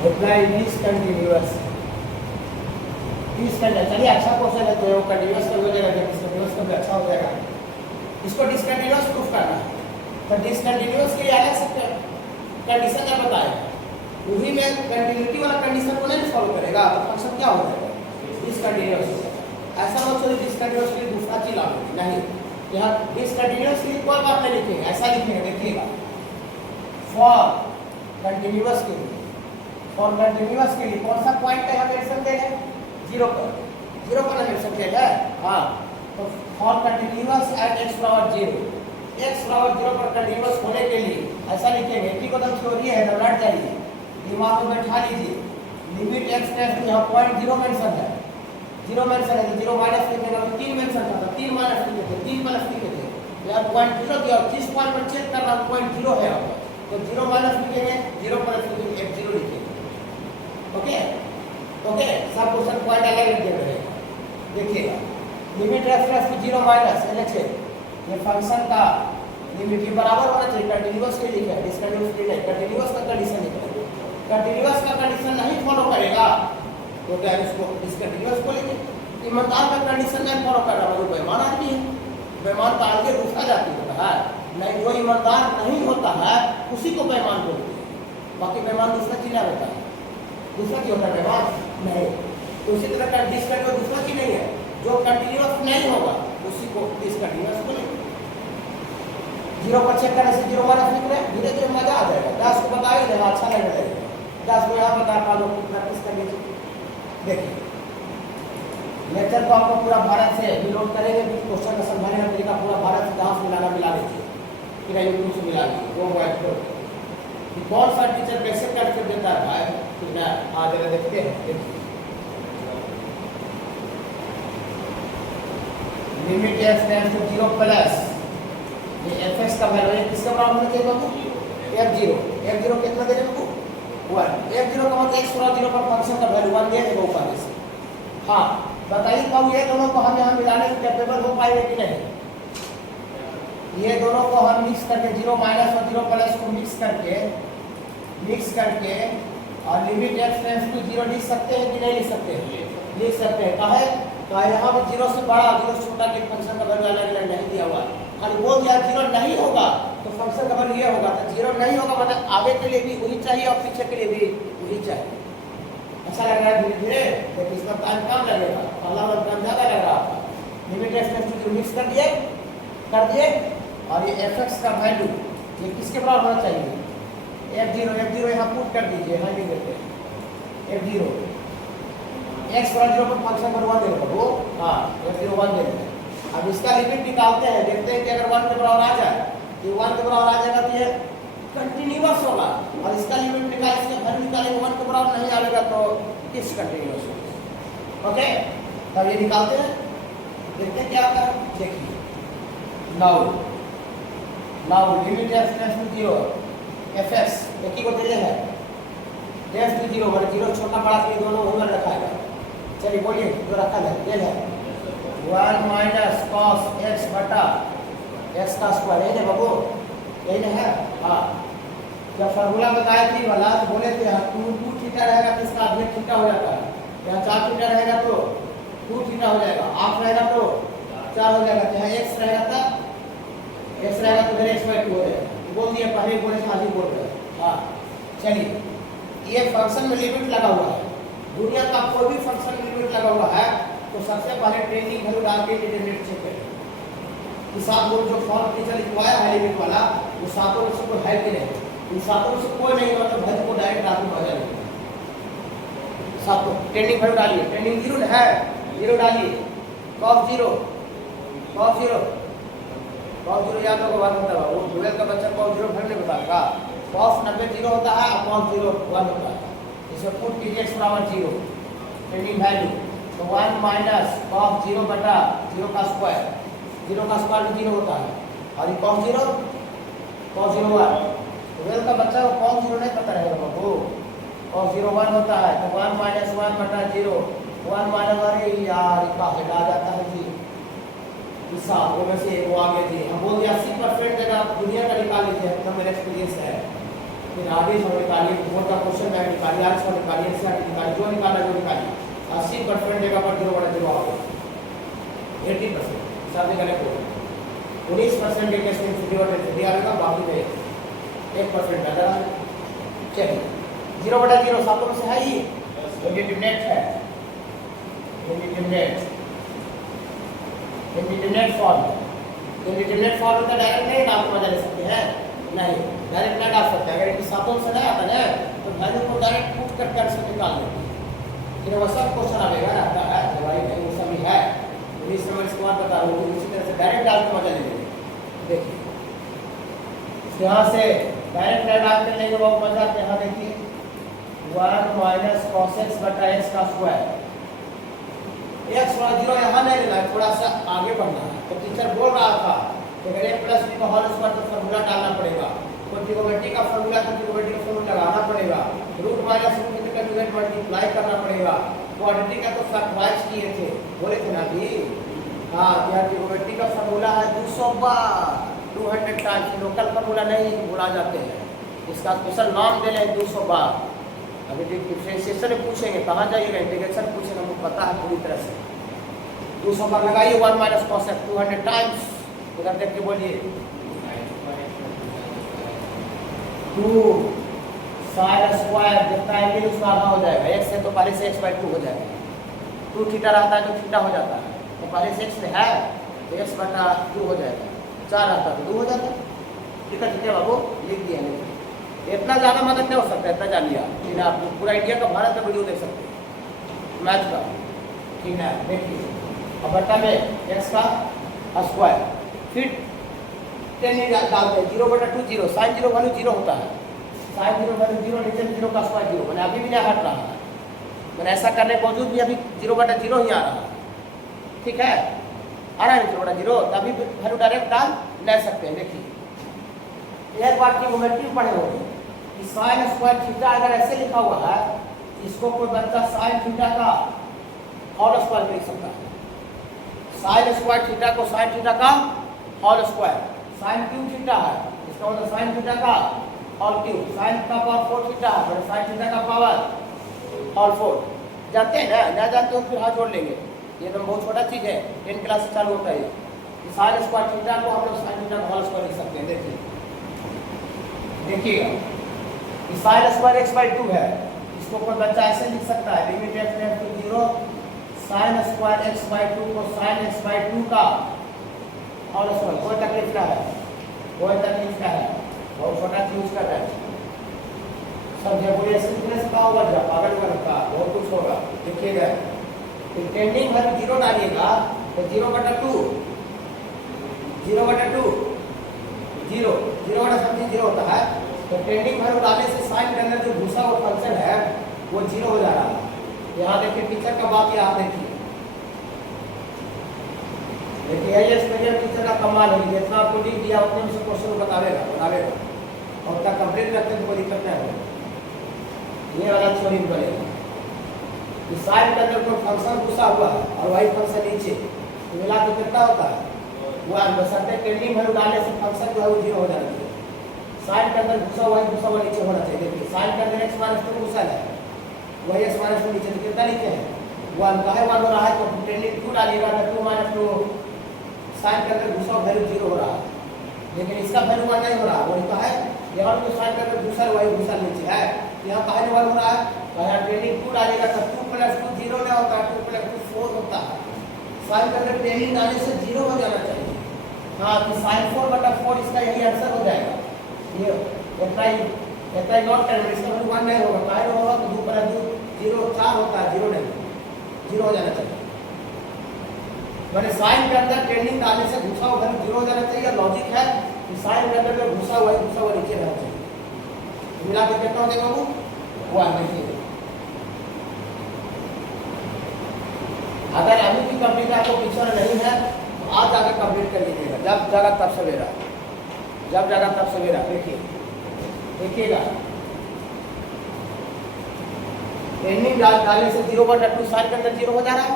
reply discontinuous, discontinuous. चलिए अच्छा क्वेश्चन है, तो वो कंटिन्यूअस का हो जाएगा, डिसकंटिन्यूअस का भी अच्छा हो जाएगा। इसको डिसकंटिन्यूअस प्रूफ करना है, तो डिसकंटिन्यूअस के लिए अलग से कंडीशन क्या बताएगा, उसी में कंटिन्यूटी वाला कंडीशन को नहीं फॉलो करेगा तो फंक्शन क्या हो जाएगा डिसकंटिन्यूअस। ऐसा मत सोचिए डिसकंटिन्यूअस के लिए दूसरा चीज लागू नहीं, यहाँ डिसकंटिन्यूअस के लिए कोई बात नहीं लिखेंगे, ऐसा लिखेंगे, देखिएगा फॉर कंटिन्यूअस के लिए, फॉर कंटिन्यूअस के लिए कौन सा पॉइंट का यहाँ मेंशन देगा 0 पर, 0 पर मेंशन किया है, हाँ। तो फॉर कंटिन्यूअस एट x बराबर 0, x बराबर 0 पर कंटिन्यूअस होने के लिए ऐसा लिखेंगे, इक्विवेलेंस थ्योरी है, घबराहट चाहिए, दिमाग में बैठा लीजिए। लिमिट x टेस्ट यहाँ पॉइंट 0 मेंशन है, 0 मेंशन है तो 0 माइनस लिखेगा, तो 3 मेंशन था तो 3 माइनस लिखे थे, 3 प्लस लिखे थे, यहाँ पॉइंट 0 दिया, जिस पॉइंट पर चेक करना पॉइंट 0 है, तो 0 माइनस लिखेंगे, 0 प्लस लिखेंगे, 0 लिखेंगे। ओके ओके, सब क्वेश्चन पॉइंट अलग अलग दे रहे हैं। देखिएगा limit reference to 0 minus LHS, ये फंक्शन का लिमिट के बराबर होना चाहिए। कंटीन्यूअस के लिए डिसकंटीन्यूअस के लिए कंटीन्यूअस का कंडीशन निकलेगा। कंटीन्यूअस का कंडीशन नहीं फॉलो करेगा तो क्या इसको डिसकंटीन्यूअस बोलेंगे। ईमानदार का कंडीशन नहीं फॉलो कर रहा वो बेईमान आदमी है। बेईमान का आगे दूसरा जाति होता है, नहीं जो ईमानदार नहीं होता है उसी को बेईमान बोलते हैं। बाकी बेईमान दूसरा चीज होता है, दूसरा की होता है बेईमान नहीं। तो उसी तरह का डिसकंटीन्यूअस दूसरा चीज नहीं है, जो कंटीन्यूअस नहीं होगा उसी को डिसकंटीन्यूअस बोलेंगे। 0 पर चेक करने से 0 माइनस निकले, धीरे धीरे मजा आ जाएगा। 10 को बताइए जब अच्छा लगने लगेगा। 10 को यहाँ बता पा लो, प्रैक्टिस कर लीजिए। देखिए लेक्चर को आपको पूरा भारत से रिलोड करेंगे, क्वेश्चन का समझाने का तरीका पूरा भारत से जहाँ से मिलाना मिला लीजिए, फिर यूट्यूब से मिला लीजिए। वो वाइट को कौन सा टीचर कैसे करके देता है भाई, फिर मैं आज जरा देखते हैं। Limit f tends to 0 plus ये fx का वैल्यू है किसके बराबर होना चाहिए बाबू, f0 कितना दे रहे हैं 1। f0 का मतलब x और 0 पर फंक्शन का वैल्यू 1 दे देगा ऊपर से। हाँ बताइए कब ये दोनों को हम यहाँ मिलाने के कैपेबल हो पाएंगे कि नहीं। ये दोनों को हम मिक्स करके 0 माइनस और 0 प्लस को मिक्स करके और लिमिट x टेंड्स टू 0 लिख सकते हैं कि नहीं लिख सकते हैं, लिख सकते हैं। कहा है तो यहाँ पर 0 से बड़ा 0 से छोटा के फंक्शन का वैल्यू अलग अलग नहीं दिया हुआ, खाली बोल दिया 0 नहीं होगा तो फंक्शन का वैल्यू ये होगा। तो 0 नहीं होगा मतलब आगे के लिए भी वही चाहिए और पीछे के लिए भी वही चाहिए। अच्छा लग रहा है धीरे धीरे, लेकिन इसका टाइम कम लगेगा, पहला वाला टाइम ज़्यादा लग रहा था। Limit x tends to 0 mix कर दिए और ये fx का वैल्यू ये किसके बराबर होना चाहिए, f0 यहाँ पुट कर दीजिए। हाँ लिख देते हैं f0 x बराबर 0 पर फंक्शन का 1 दे देगा वो, हाँ f0 1 दे देगा। अब इसका लिमिट निकालते हैं, देखते हैं कि अगर 1 के बराबर आ जाए तो 1 के बराबर आ जाएगा तो ये कंटीन्यूअस होगा, और इसका लिमिट निकाल इसका वैल्यू निकालेंगे 1 के बराबर नहीं आएगा तो डिसकंटीन्यूअस होगा। ओके तब ये निकालते हैं, देखते हैं क्या आता है। देखिए now limit f tends to 0 fx एक ही को दे है टेंड्स टू 0 मतलब 0 छोटा बड़ा के दोनों उधर रखा है। चलिए बोलिए जो रखा है ये है 1 माइनस cos x बटा x का स्क्वायर है बाबू, यही है। हाँ जब फार्मूला बताया थी वाला तो बोले थे 2 थीटा रहेगा तो इसका आधे थीटा हो जाता है, यहाँ 4 थीटा रहेगा तो 2 थीटा हो जाएगा, 8 रहेगा तो 4 हो जाएगा, यहाँ x रहेगा तो मेरे x/2 हो जाएगा। बोल दिया पहले बोले थे आगे बोल रहे। हाँ चलिए ये फंक्शन में लिमिट लगा हुआ है, दुनिया का कोई भी फंक्शन में लिमिट लगा हुआ है तो सबसे पहले ट्रेनिंग वैल्यू डाल के लिमिट चेक करें। कि 7 लोग जो फॉर्म टीचर लिखवाया है लिमिट वाला वो 7 में से कोई है कि नहीं, उन 7 में से कोई नहीं होगा तो वैल्यू को डायरेक्ट डाल के मजा लेंगे। 7 ट्रेनिंग वैल्यू डालिए, ट्रेनिंग 0 है 0 डालिए, cos 0 याद होगा बात होता है, वो 12 का बच्चा cos 0 फिर नहीं बताएगा। cos 90 0 होता है और cos 0 1 होता है। इसे पुट कीजिए x बराबर 0 ट्रेनिंग वैल्यू तो 1 माइनस cos 0 बटा 0 का स्क्वायर, 0 का स्क्वायर 0 होता है और ये cos 0 1। 12 का बच्चा को cos 0 नहीं पता रहेगा बाबू, cos 0 1 होता है तो 1 माइनस 1 बटा 0 1 माइनस, अरे यार इसका हेड आ जाता है जी हिसाब वो में से एक वो आगे जी हम बोल दिया 80% जगह आप दुनिया का निकाल लीजिए, तो मेरा एक्सपीरियंस है। फिर आगे सब निकालिए, बोर्ड का क्वेश्चन बैंक निकालिए, आज सब निकालिए, SRT निकालिए, जो निकालना जो निकालिए। 80% जगह पर 0 बटा 0 आओगे, 80% सब जगह करेक्ट होगा। 19% के केस में 50 आएगा, बाकी में 1% ज़्यादा। चलिए 0 बटा 0 सातों में से है ही इंडिटरमिनेट है, इंडिटरमिनेट फॉर्म होता डायरेक्ट नहीं डाल के मजा ले सकते हैं, नहीं डायरेक्ट नहीं डाल सकते। अगर इनकी सातों से नहीं आता ना तो वैल्यू को डायरेक्ट पुट कर कर से निकाल लेते हैं। फिर वो सब क्वेश्चन आएगा रहता है भाई नहीं वो सभी है, इस समय इसके बाद बता रहा हूँ उसी तरह से डायरेक्ट डाल के मजा ले लेंगे। देखिए यहाँ से डायरेक्ट डाल कर लेंगे वो मजा, यहाँ देखिए 1 माइनस cos x बटा x का स्क्वायर, x वाला 0 यहाँ नहीं लेना है, थोड़ा सा आगे बढ़ना है। तो टीचर बोल रहा था कि अगर a प्लस b का होल स्क्वायर तो फॉर्मूला डालना पड़ेगा, तो ट्रिगोनोमेट्री का फॉर्मूला तो ट्रिगोनोमेट्री का फॉर्मूला लगाना पड़ेगा। Root minus root conjugate multiply करना पड़ेगा। क्वाड्रेटिक का तो फैक्टराइज किए थे, बोले थे ना अभी। हाँ, यहाँ ट्रिग्नोमेट्री का फार्मूला है 200 बार, 200 टाइम्स। लोकल फार्मूला नहीं भुला जाते हैं, इसका स्पेशल नाम दे लें 200 बार। अभी डिफ्रेंशिएशन में पूछेंगे, कहाँ जाइएगा, इंटीग्रेशन पूछेंगे, हमको पता है पूरी तरह से। 200 बार लगाइए, 1 माइनस कॉस एक्स 200 टाइम्स। उधर देख के बोलिए 2 साइन स्क्वायर जितना एंगल उसका आधा हो जाएगा। x है तो पहले से x/2 हो जाएगा। 2 थीटा रहता है तो थीटा हो जाता है, तो पहले से x है तो x/2 हो जाएगा। 4 रहता है तो 2 हो जाता है। ठीक है बाबू, लिख दिया नहीं। इतना ज़्यादा मदद नहीं हो सकता, इतना जान लिया। ठीक है, आप पूरा इंडिया का भारत का वीडियो देख सकते हैं मैथ का। ठीक है, देखिए अब बट्टा में x का स्क्वायर, फिर 10 डालते हैं 0/2 0, साइन 0 वैल्यू 0 होता है। साइन 0 वैल्यू 0, नीचे 0 का स्क्वायर 0, मैंने अभी भी नहीं हट रहा है। मैंने ऐसा करने के बावजूद भी अभी 0/0 ही आ रहा है। ठीक है, आ रहा है 0/0, तभी वैल्यू डायरेक्ट डाल ले सकते हैं। देखिए एक बार ट्रिग्नोमेट्री पढ़े होंगे कि साइन स्क्वायर थीटा अगर ऐसे लिखा हुआ है, इसको कोई बच्चा साइन थीटा का होल स्क्वायर लिख सकता है। साइन स्क्वायर थीटा को साइन थीटा का whole square, sine cube theta है, इसका मतलब साइन थीटा का होल क्यूब, साइन का पावर 4 थीटा है, फिर साइन थीटा का पावर होल 4। जानते हैं ना, ना जानते हो फिर हाथ जोड़ लेंगे, ये तो बहुत छोटा चीज़ है, 10 क्लास से चालू होता है। साइन स्क्वायर थीटा को हम लोग साइन थीटा का होल स्क्वायर लिख सकते हैं। देखिएगा साइन स्क्वायर x/2 है, इसको कोई बच्चा ऐसे लिख सकता है, limit x tends to 0 sine square x/2 को साइन x/2 का होल स्क्वायर। कोई तकलीफ ना है, कोई तकलीफ ना है, बहुत छोटा चीज कर रहा है। सब जब का होगा, जब पागल का बहुत कुछ होगा। देखिएगा टेंडिंग वैल्यू 0 डालिएगा तो 0/2 0/2 0 0/समथिंग 0 होता है। तो टेंडिंग वैल्यू डालने से साइन के अंदर जो घुसा हुआ फंक्शन है वो 0 हो जा रहा है। यहाँ देखिए टीचर का बात, यहाँ देखिए ये स्पेशल टीचर का कमाल है, जितना आपको लिख दिया उतने में से क्वेश्चन बनावेगा और तक कंप्लीट करते हैं तो कोई दिक्कत नहीं होगी। ये वाला थ्योरी बनेगा कि साइन के अंदर कोई फंक्शन घुसा हुआ है और वही फंक्शन नीचे, तो मिला के कितना होता है वो बसंते टेंडिंग वैल्यू डालने से फंक्शन जो है वो 0 हो जाना चाहिए। साइन के अंदर घुसा हुआ नीचे होना चाहिए। देखिए साइन के अंदर x-2 घुसा है, वही x-2 नीचे, तो कितना नीचे है 1 का है, 1 हो रहा है, तो टेंडिंग 2 डालिएगा तो 2 - साइन के अंदर घुसा वैल्यू 0 हो रहा है, लेकिन इसका वैल्यू 1 नहीं हो रहा। वही तो है, यहाँ तो साइन के अंदर घुसा वही घुसा नीचे है, यहाँ कहा 1 हो रहा है, तो यहाँ टेंडिंग 2 डालिएगा तो 2 + 2 0 नहीं होता, 2 + 2 4 होता है। साइन के अंदर टेंडिंग डालने से 0 हो जाना चाहिए। हाँ, तो साइन 4/4 इसका यही आंसर हो जाएगा। ये इतना नोट करेंगे, इसका वैल्यू 1 नहीं होगा, कहा होगा तो 2 + 2 0 4 होता है, 0 नहीं, 0 हो जाना चाहिए। मैंने साइन के अंदर टेंडिंग डालने से घुसा हुआ वैल्यू 0 हो जाना चाहिए। लॉजिक है कि साइन के अंदर जो घुसा हुआ नीचे रहना चाहिए। मिला के कितना हो जाएगा वो 1। देखिए अगर अभी भी कंप्लीट आपको पिक्चर नहीं है तो आज जाकर कंप्लीट कर लीजिएगा, जब जाएगा तब सवेरा, जब जाएगा तब सवेरा। देखिएगा टेंडिंग डालने से 0/2 साइन के अंदर 0 हो जा रहा है,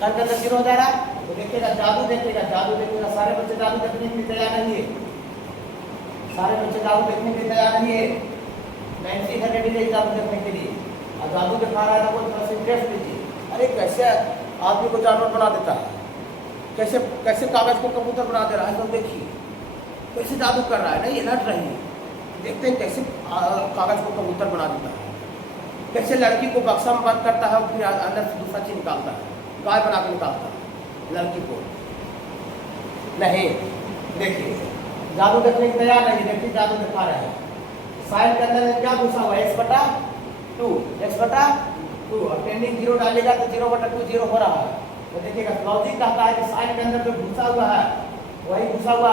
साइन के अंदर 0 हो जा रहा है। तो देखिएगा जादू देखिएगा। सारे बच्चे जादू देखने के लिए तैयार नहीं है, सारे बच्चे जादू देखने के लिए तैयार नहीं है। नैन्सी है रेडी रही जादू देखने के लिए, और जादू दिखा रहा है ना, कोई थोड़ा सा इंटरेस्ट लीजिए। अरे कैसे आदमी को जानवर बना देता है, कैसे कैसे कागज को कबूतर बना दे रहा है, तो देखिए कैसे जादू कर रहा है। नहीं अलर्ट रहिए, देखते हैं कैसे कागज को कबूतर बना देता है, कैसे लड़की को बक्सा में बंद करता है और फिर अंदर से दूसरा चीज निकालता है, गाय बना के निकालता है लड़की को। नहीं देखिए जादू देखने की तैयार नहीं, देखिए जादू दिखा रहे हैं। साइन के अंदर क्या घुसा हुआ है x/2 और टेंडिंग 0 डालेगा तो 0/2 0 हो रहा है। तो देखिएगा लॉजिक कहता है कि साइन के अंदर जो घुसा हुआ है वही घुसा हुआ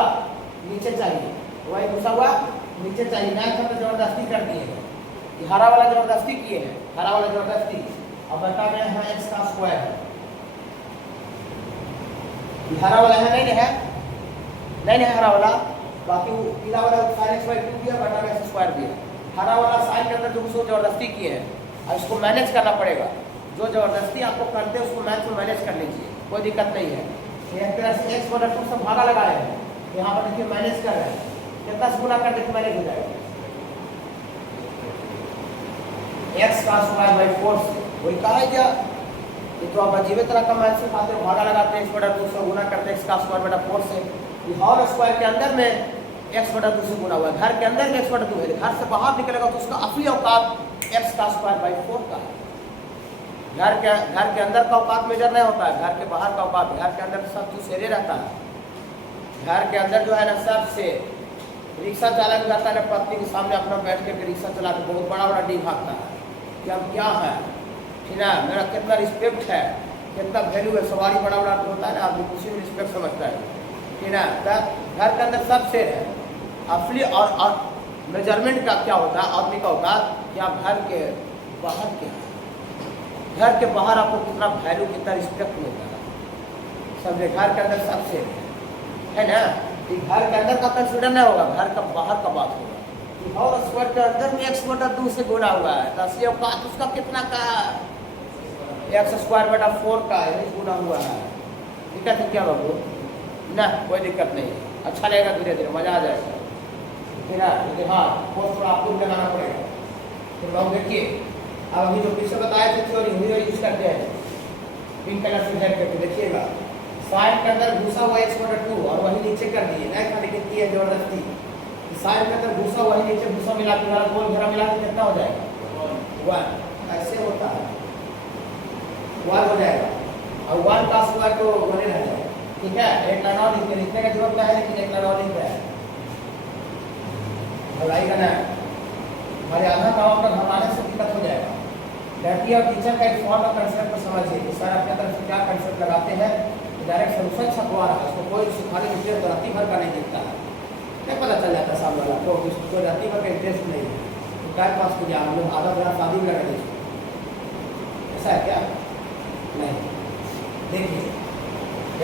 नीचे चाहिए, वही घुसा हुआ नीचे चाहिए। मैथ में तो जबरदस्ती कर दिए हैं, ये हरा वाला जबरदस्ती किए हैं, हरा वाला जबरदस्ती। अब बता रहे हैं x का स्क्वायर है, ये हरा वाला है नहीं हरा वाला, बाकी पीला वाला sin x/2 भी है, बटा में x² भी है। हरा वाला साइन के अंदर जो घुसो जबरदस्ती किए हैं, और इसको मैनेज करना पड़ेगा। जो ज़बरदस्ती आपको करते हैं उसको मैथ में मैनेज कर लीजिए, कोई दिक्कत नहीं है। एक तरह से x बटा 2 से भागा लगाए हैं, यहाँ पर देखिए मैनेज कर रहे हैं, कितना से गुना कर देखिए मैनेज हो जाएगा, x का स्क्वायर बाई 4 से, वही कहा है क्या? ये तो आप अजीब तरह का मैथ सिखाते हो, भागा लगाते हैं x बटा 2 से, गुना करते हैं x का स्क्वायर बटा 4 से। ये होल स्क्वायर के अंदर में x बटा 2 से गुना हुआ है, घर के अंदर में x बटा 2 है, घर से बाहर निकलेगा तो उसका असली औकात x का स्क्वायर बाई 4 का है। घर के अंदर का औकात मेजर नहीं होता है, घर के बाहर का औकात, घर के अंदर सब चीज सेरे रहता है। घर के अंदर जो है ना सबसे रिक्शा चालक जाता है ना पत्नी के सामने अपना बैठ के रिक्शा चला के बहुत बड़ा बड़ा डी भागता है कि हम क्या है, ठीक है, मेरा कितना रिस्पेक्ट है, कितना वैल्यू है। सवारी बड़ा बड़ा होता है ना, आदमी उसी में रिस्पेक्ट समझता है, ठीक है। घर के अंदर सब शेर है असली। और मेजरमेंट का क्या होता है आदमी का औकात, कि आप घर के बाहर क्या है, घर के बाहर आपको कितना वैल्यू, कितना रिस्पेक्ट मिलता है, समझे। घर के अंदर सबसे है ना, कि घर के अंदर का कंसिडर नहीं होगा, घर का बाहर का बात होगा। और स्क्वायर के अंदर में x बटा 2 से गुना हुआ है, तो असली औकात उसका कितना का है, x स्क्वायर बटा 4 का है, गुना हुआ है। दिक्कत है क्या बाबू? ना कोई दिक्कत नहीं है, अच्छा लगेगा, धीरे धीरे मजा आ जाएगा, ठीक है। हाँ फोर्स थोड़ा आपको लगाना पड़ेगा। तो बाबू देखिए, अब अभी जो पीछे बताए थे थ्योरी वही यूज करते हैं, पिंक कलर से हेड करके देखिएगा। साइन के अंदर घुसा हुआ x बटा 2 और वही नीचे कर दिए, नहीं खाली कितनी है जबरदस्ती। साइन के अंदर घुसा वही नीचे घुसा मिला के वाला गोल घेरा मिला के कितना हो जाएगा 1, ऐसे होता है 1 हो जाएगा। और 1 का स्क्वायर तो बने रह जाएगा, ठीक है। एक लाइन और लिखने का जरूरत है, लेकिन एक लाइन और लिख रहा है भलाई का ना, हमारे आधा काम अपना घबराने से दिक्कत हो जाएगा। लड़की और टीचर का एक फॉर्म का कंसेप्ट को समझिए कि सर अपने तरफ से क्या कंसेप्ट लगाते हैं, डायरेक्ट सोल्यूशन छपवा रहा है, उसको कोई सिखाने में इंटरेस्ट राती भर का नहीं दिखता है, नहीं पता चल जाता सामने वाला को कोई राती भर का इंटरेस्ट नहीं है, तो टाइम पास को हम लोग आधा घंटा शादी में लगा देते, ऐसा है क्या? नहीं। देखिए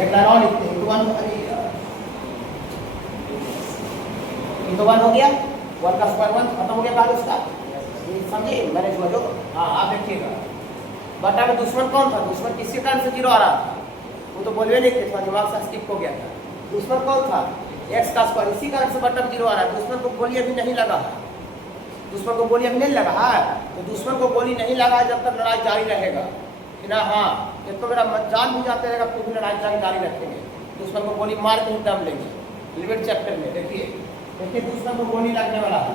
एक लाइन और लिखते हैं, वन हो गया, 1 का स्क्वायर 1 खत्म हो गया कार्य उसका, समझे मैंने जो। हाँ आप देखिएगा, बटा में दुश्मन कौन था, दुश्मन किसी कारण से 0 आ रहा था, वो तो बोलवे नहीं थे, थोड़ा दिमाग से स्किप हो गया था। दुश्मन कौन था, x का स्क्वायर, इसी कारण से बटन 0 आ रहा है। दुश्मन को गोली अभी नहीं लगा है, दुश्मन को गोली अभी नहीं लगा है, तो दुश्मन को गोली नहीं लगा है जब तक लड़ाई जारी रहेगा कि ना। हाँ ये तो मेरा जान भी जाते रहेगा, फिर भी लड़ाई जारी रखेंगे, दुश्मन को गोली मार के ही दम लेंगे। लिमिट चैप्टर में देखिए दुश्मन को गोली लगने वाला है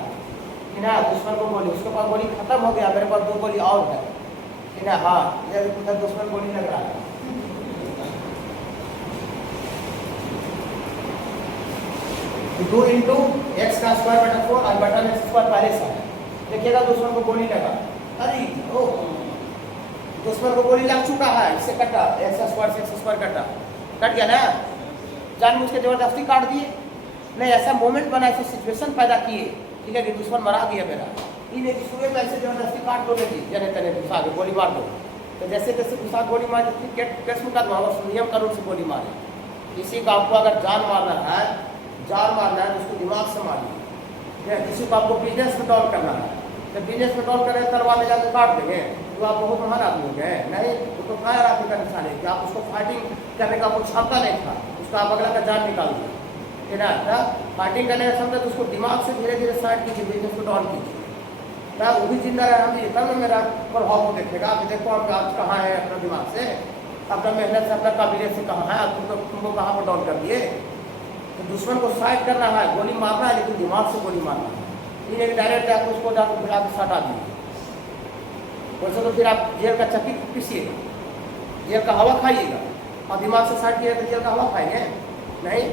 कि ना, दुश्मन को गोली, उसके पास गोली खत्म हो गया, मेरे पास 2 गोली और है कि ना। हाँ ये दुश्मन गोली लग रहा है, 2 इंटू एक्स का स्क्वायर बटा 4 और बटा में स्क्वायर पहले से है। देखिएगा दुश्मन को गोली लगा, अरे ओ दुश्मन को गोली लग चुका है, इससे कटा, एक्स स्क्वायर से एक्स स्क्वायर कट गया ना, जानबूझ के जबरदस्ती काट दिए नहीं, ऐसा मोमेंट बना, ऐसी सिचुएशन पैदा किए, ठीक है, कि दुश्मन मरा दिया मेरा, इन एक सुबह में ऐसे जबरदस्ती काट दो लेगी, जने तने घुसा के गोली मार दो, तो जैसे जैसे घुसा गोली मार केस मुकदमा नियम कानून से गोली मारे। किसी को आपको अगर जान मारना है तो उसको दिमाग से मारिए। किसी को आपको बिजनेस में डॉल करना है तो बिजनेस में डॉल करें, तलवार ले जाकर काट देंगे तो आप बहुत महान आदमी हो गए, नहीं वो तो फायर आदमी का निशान है कि आप उसको फाइटिंग करने का कोई क्षमता नहीं था, उसका आप अगला का जान निकाल दिया, है ना। फाइटिंग करने का क्षमता तो उसको दिमाग से धीरे धीरे साइड कीजिए, बिजनेस को डॉल कीजिए, ना वो भी जिंदा रहे, हम तब में मेरा प्रभाव को देखेगा। आप देखो आप आज कहाँ है, अपना दिमाग से, अपना मेहनत से, अपना काबिलियत से कहाँ है, आप तुमको कहाँ पर डॉल कर दिए। तो दुश्मन को साइड करना है, गोली मारना है, लेकिन दिमाग से गोली मारना है, इन्हें डायरेक्ट आप उसको जाकर फिर आप हटा दीजिए। वैसे तो फिर आप जेल का चक्की पीसिएगा, जेल का हवा खाइएगा, और दिमाग से साइड किया तो जेल का हवा खाएंगे नहीं।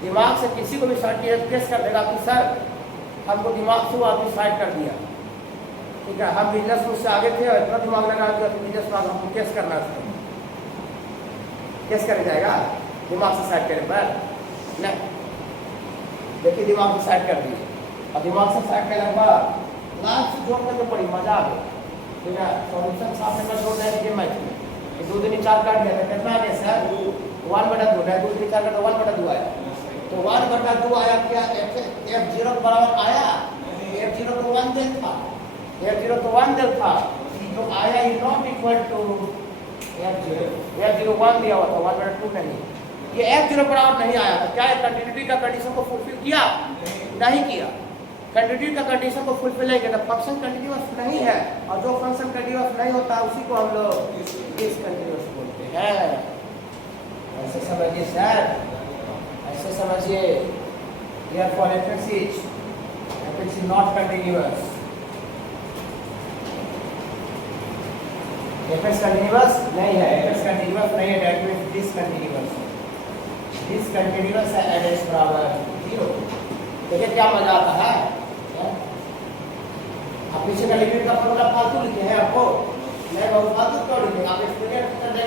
दिमाग से किसी को भी साइड किया तो केस कर देगा कि सर हमको दिमाग से वो आदमी साइड कर दिया, ठीक है, हम बिजनेस उससे आगे थे और इतना दिमाग लगा दिया तो बिजनेस में हमको केस करना है, केस कर जाएगा दिमाग से साइड करने पर नहीं। देखिए दिमाग से साइड कर दीजिए, और दिमाग से साइड करने के बाद लास्ट जोड़ करके पड़ी, मजा आ गया, ठीक है। सॉल्यूशन सामने में जोड़ देंगे मैच में, 2 दूनी 4 काट गया था, कितना आ गया सर 1/2 है, 2 दूनी 4 का 1/2 आया, तो 1/2 आया, क्या F0 बराबर आया, F0 तो 1 देल था, F0 तो 1 देल था, तो आया is not equal to F0, F0 1 दिया हुआ था, 1/2 नहीं, ये F0 बराबर नहीं आया था। क्या कंटिन्यूटी का कंडीशन को फुलफिल किया? नहीं किया। कंटिन्यूटी का कंडीशन को फुलफिल नहीं किया, फंक्शन कंटिन्यूअस नहीं है, और जो फंक्शन कंटिन्यूअस नहीं होता उसी को हम लोग डिसकंटिन्यूअस बोलते हैं। ऐसे समझिए सर, ऐसे समझिए। Therefore fx is not continuous. fx continuous नहीं है, fx कंटिन्यूअस नहीं है, that means discontinuous. डिसकंटिन्यूअस है, एस बराबर 0। देखिए क्या मजा आता है। आप पीछे का लिमिट का फॉर्मूला फालतू लिखे हैं आपको, मैं बहुत फालतू क्यों लिखे, आप एक्सप्लेन कर देंगे।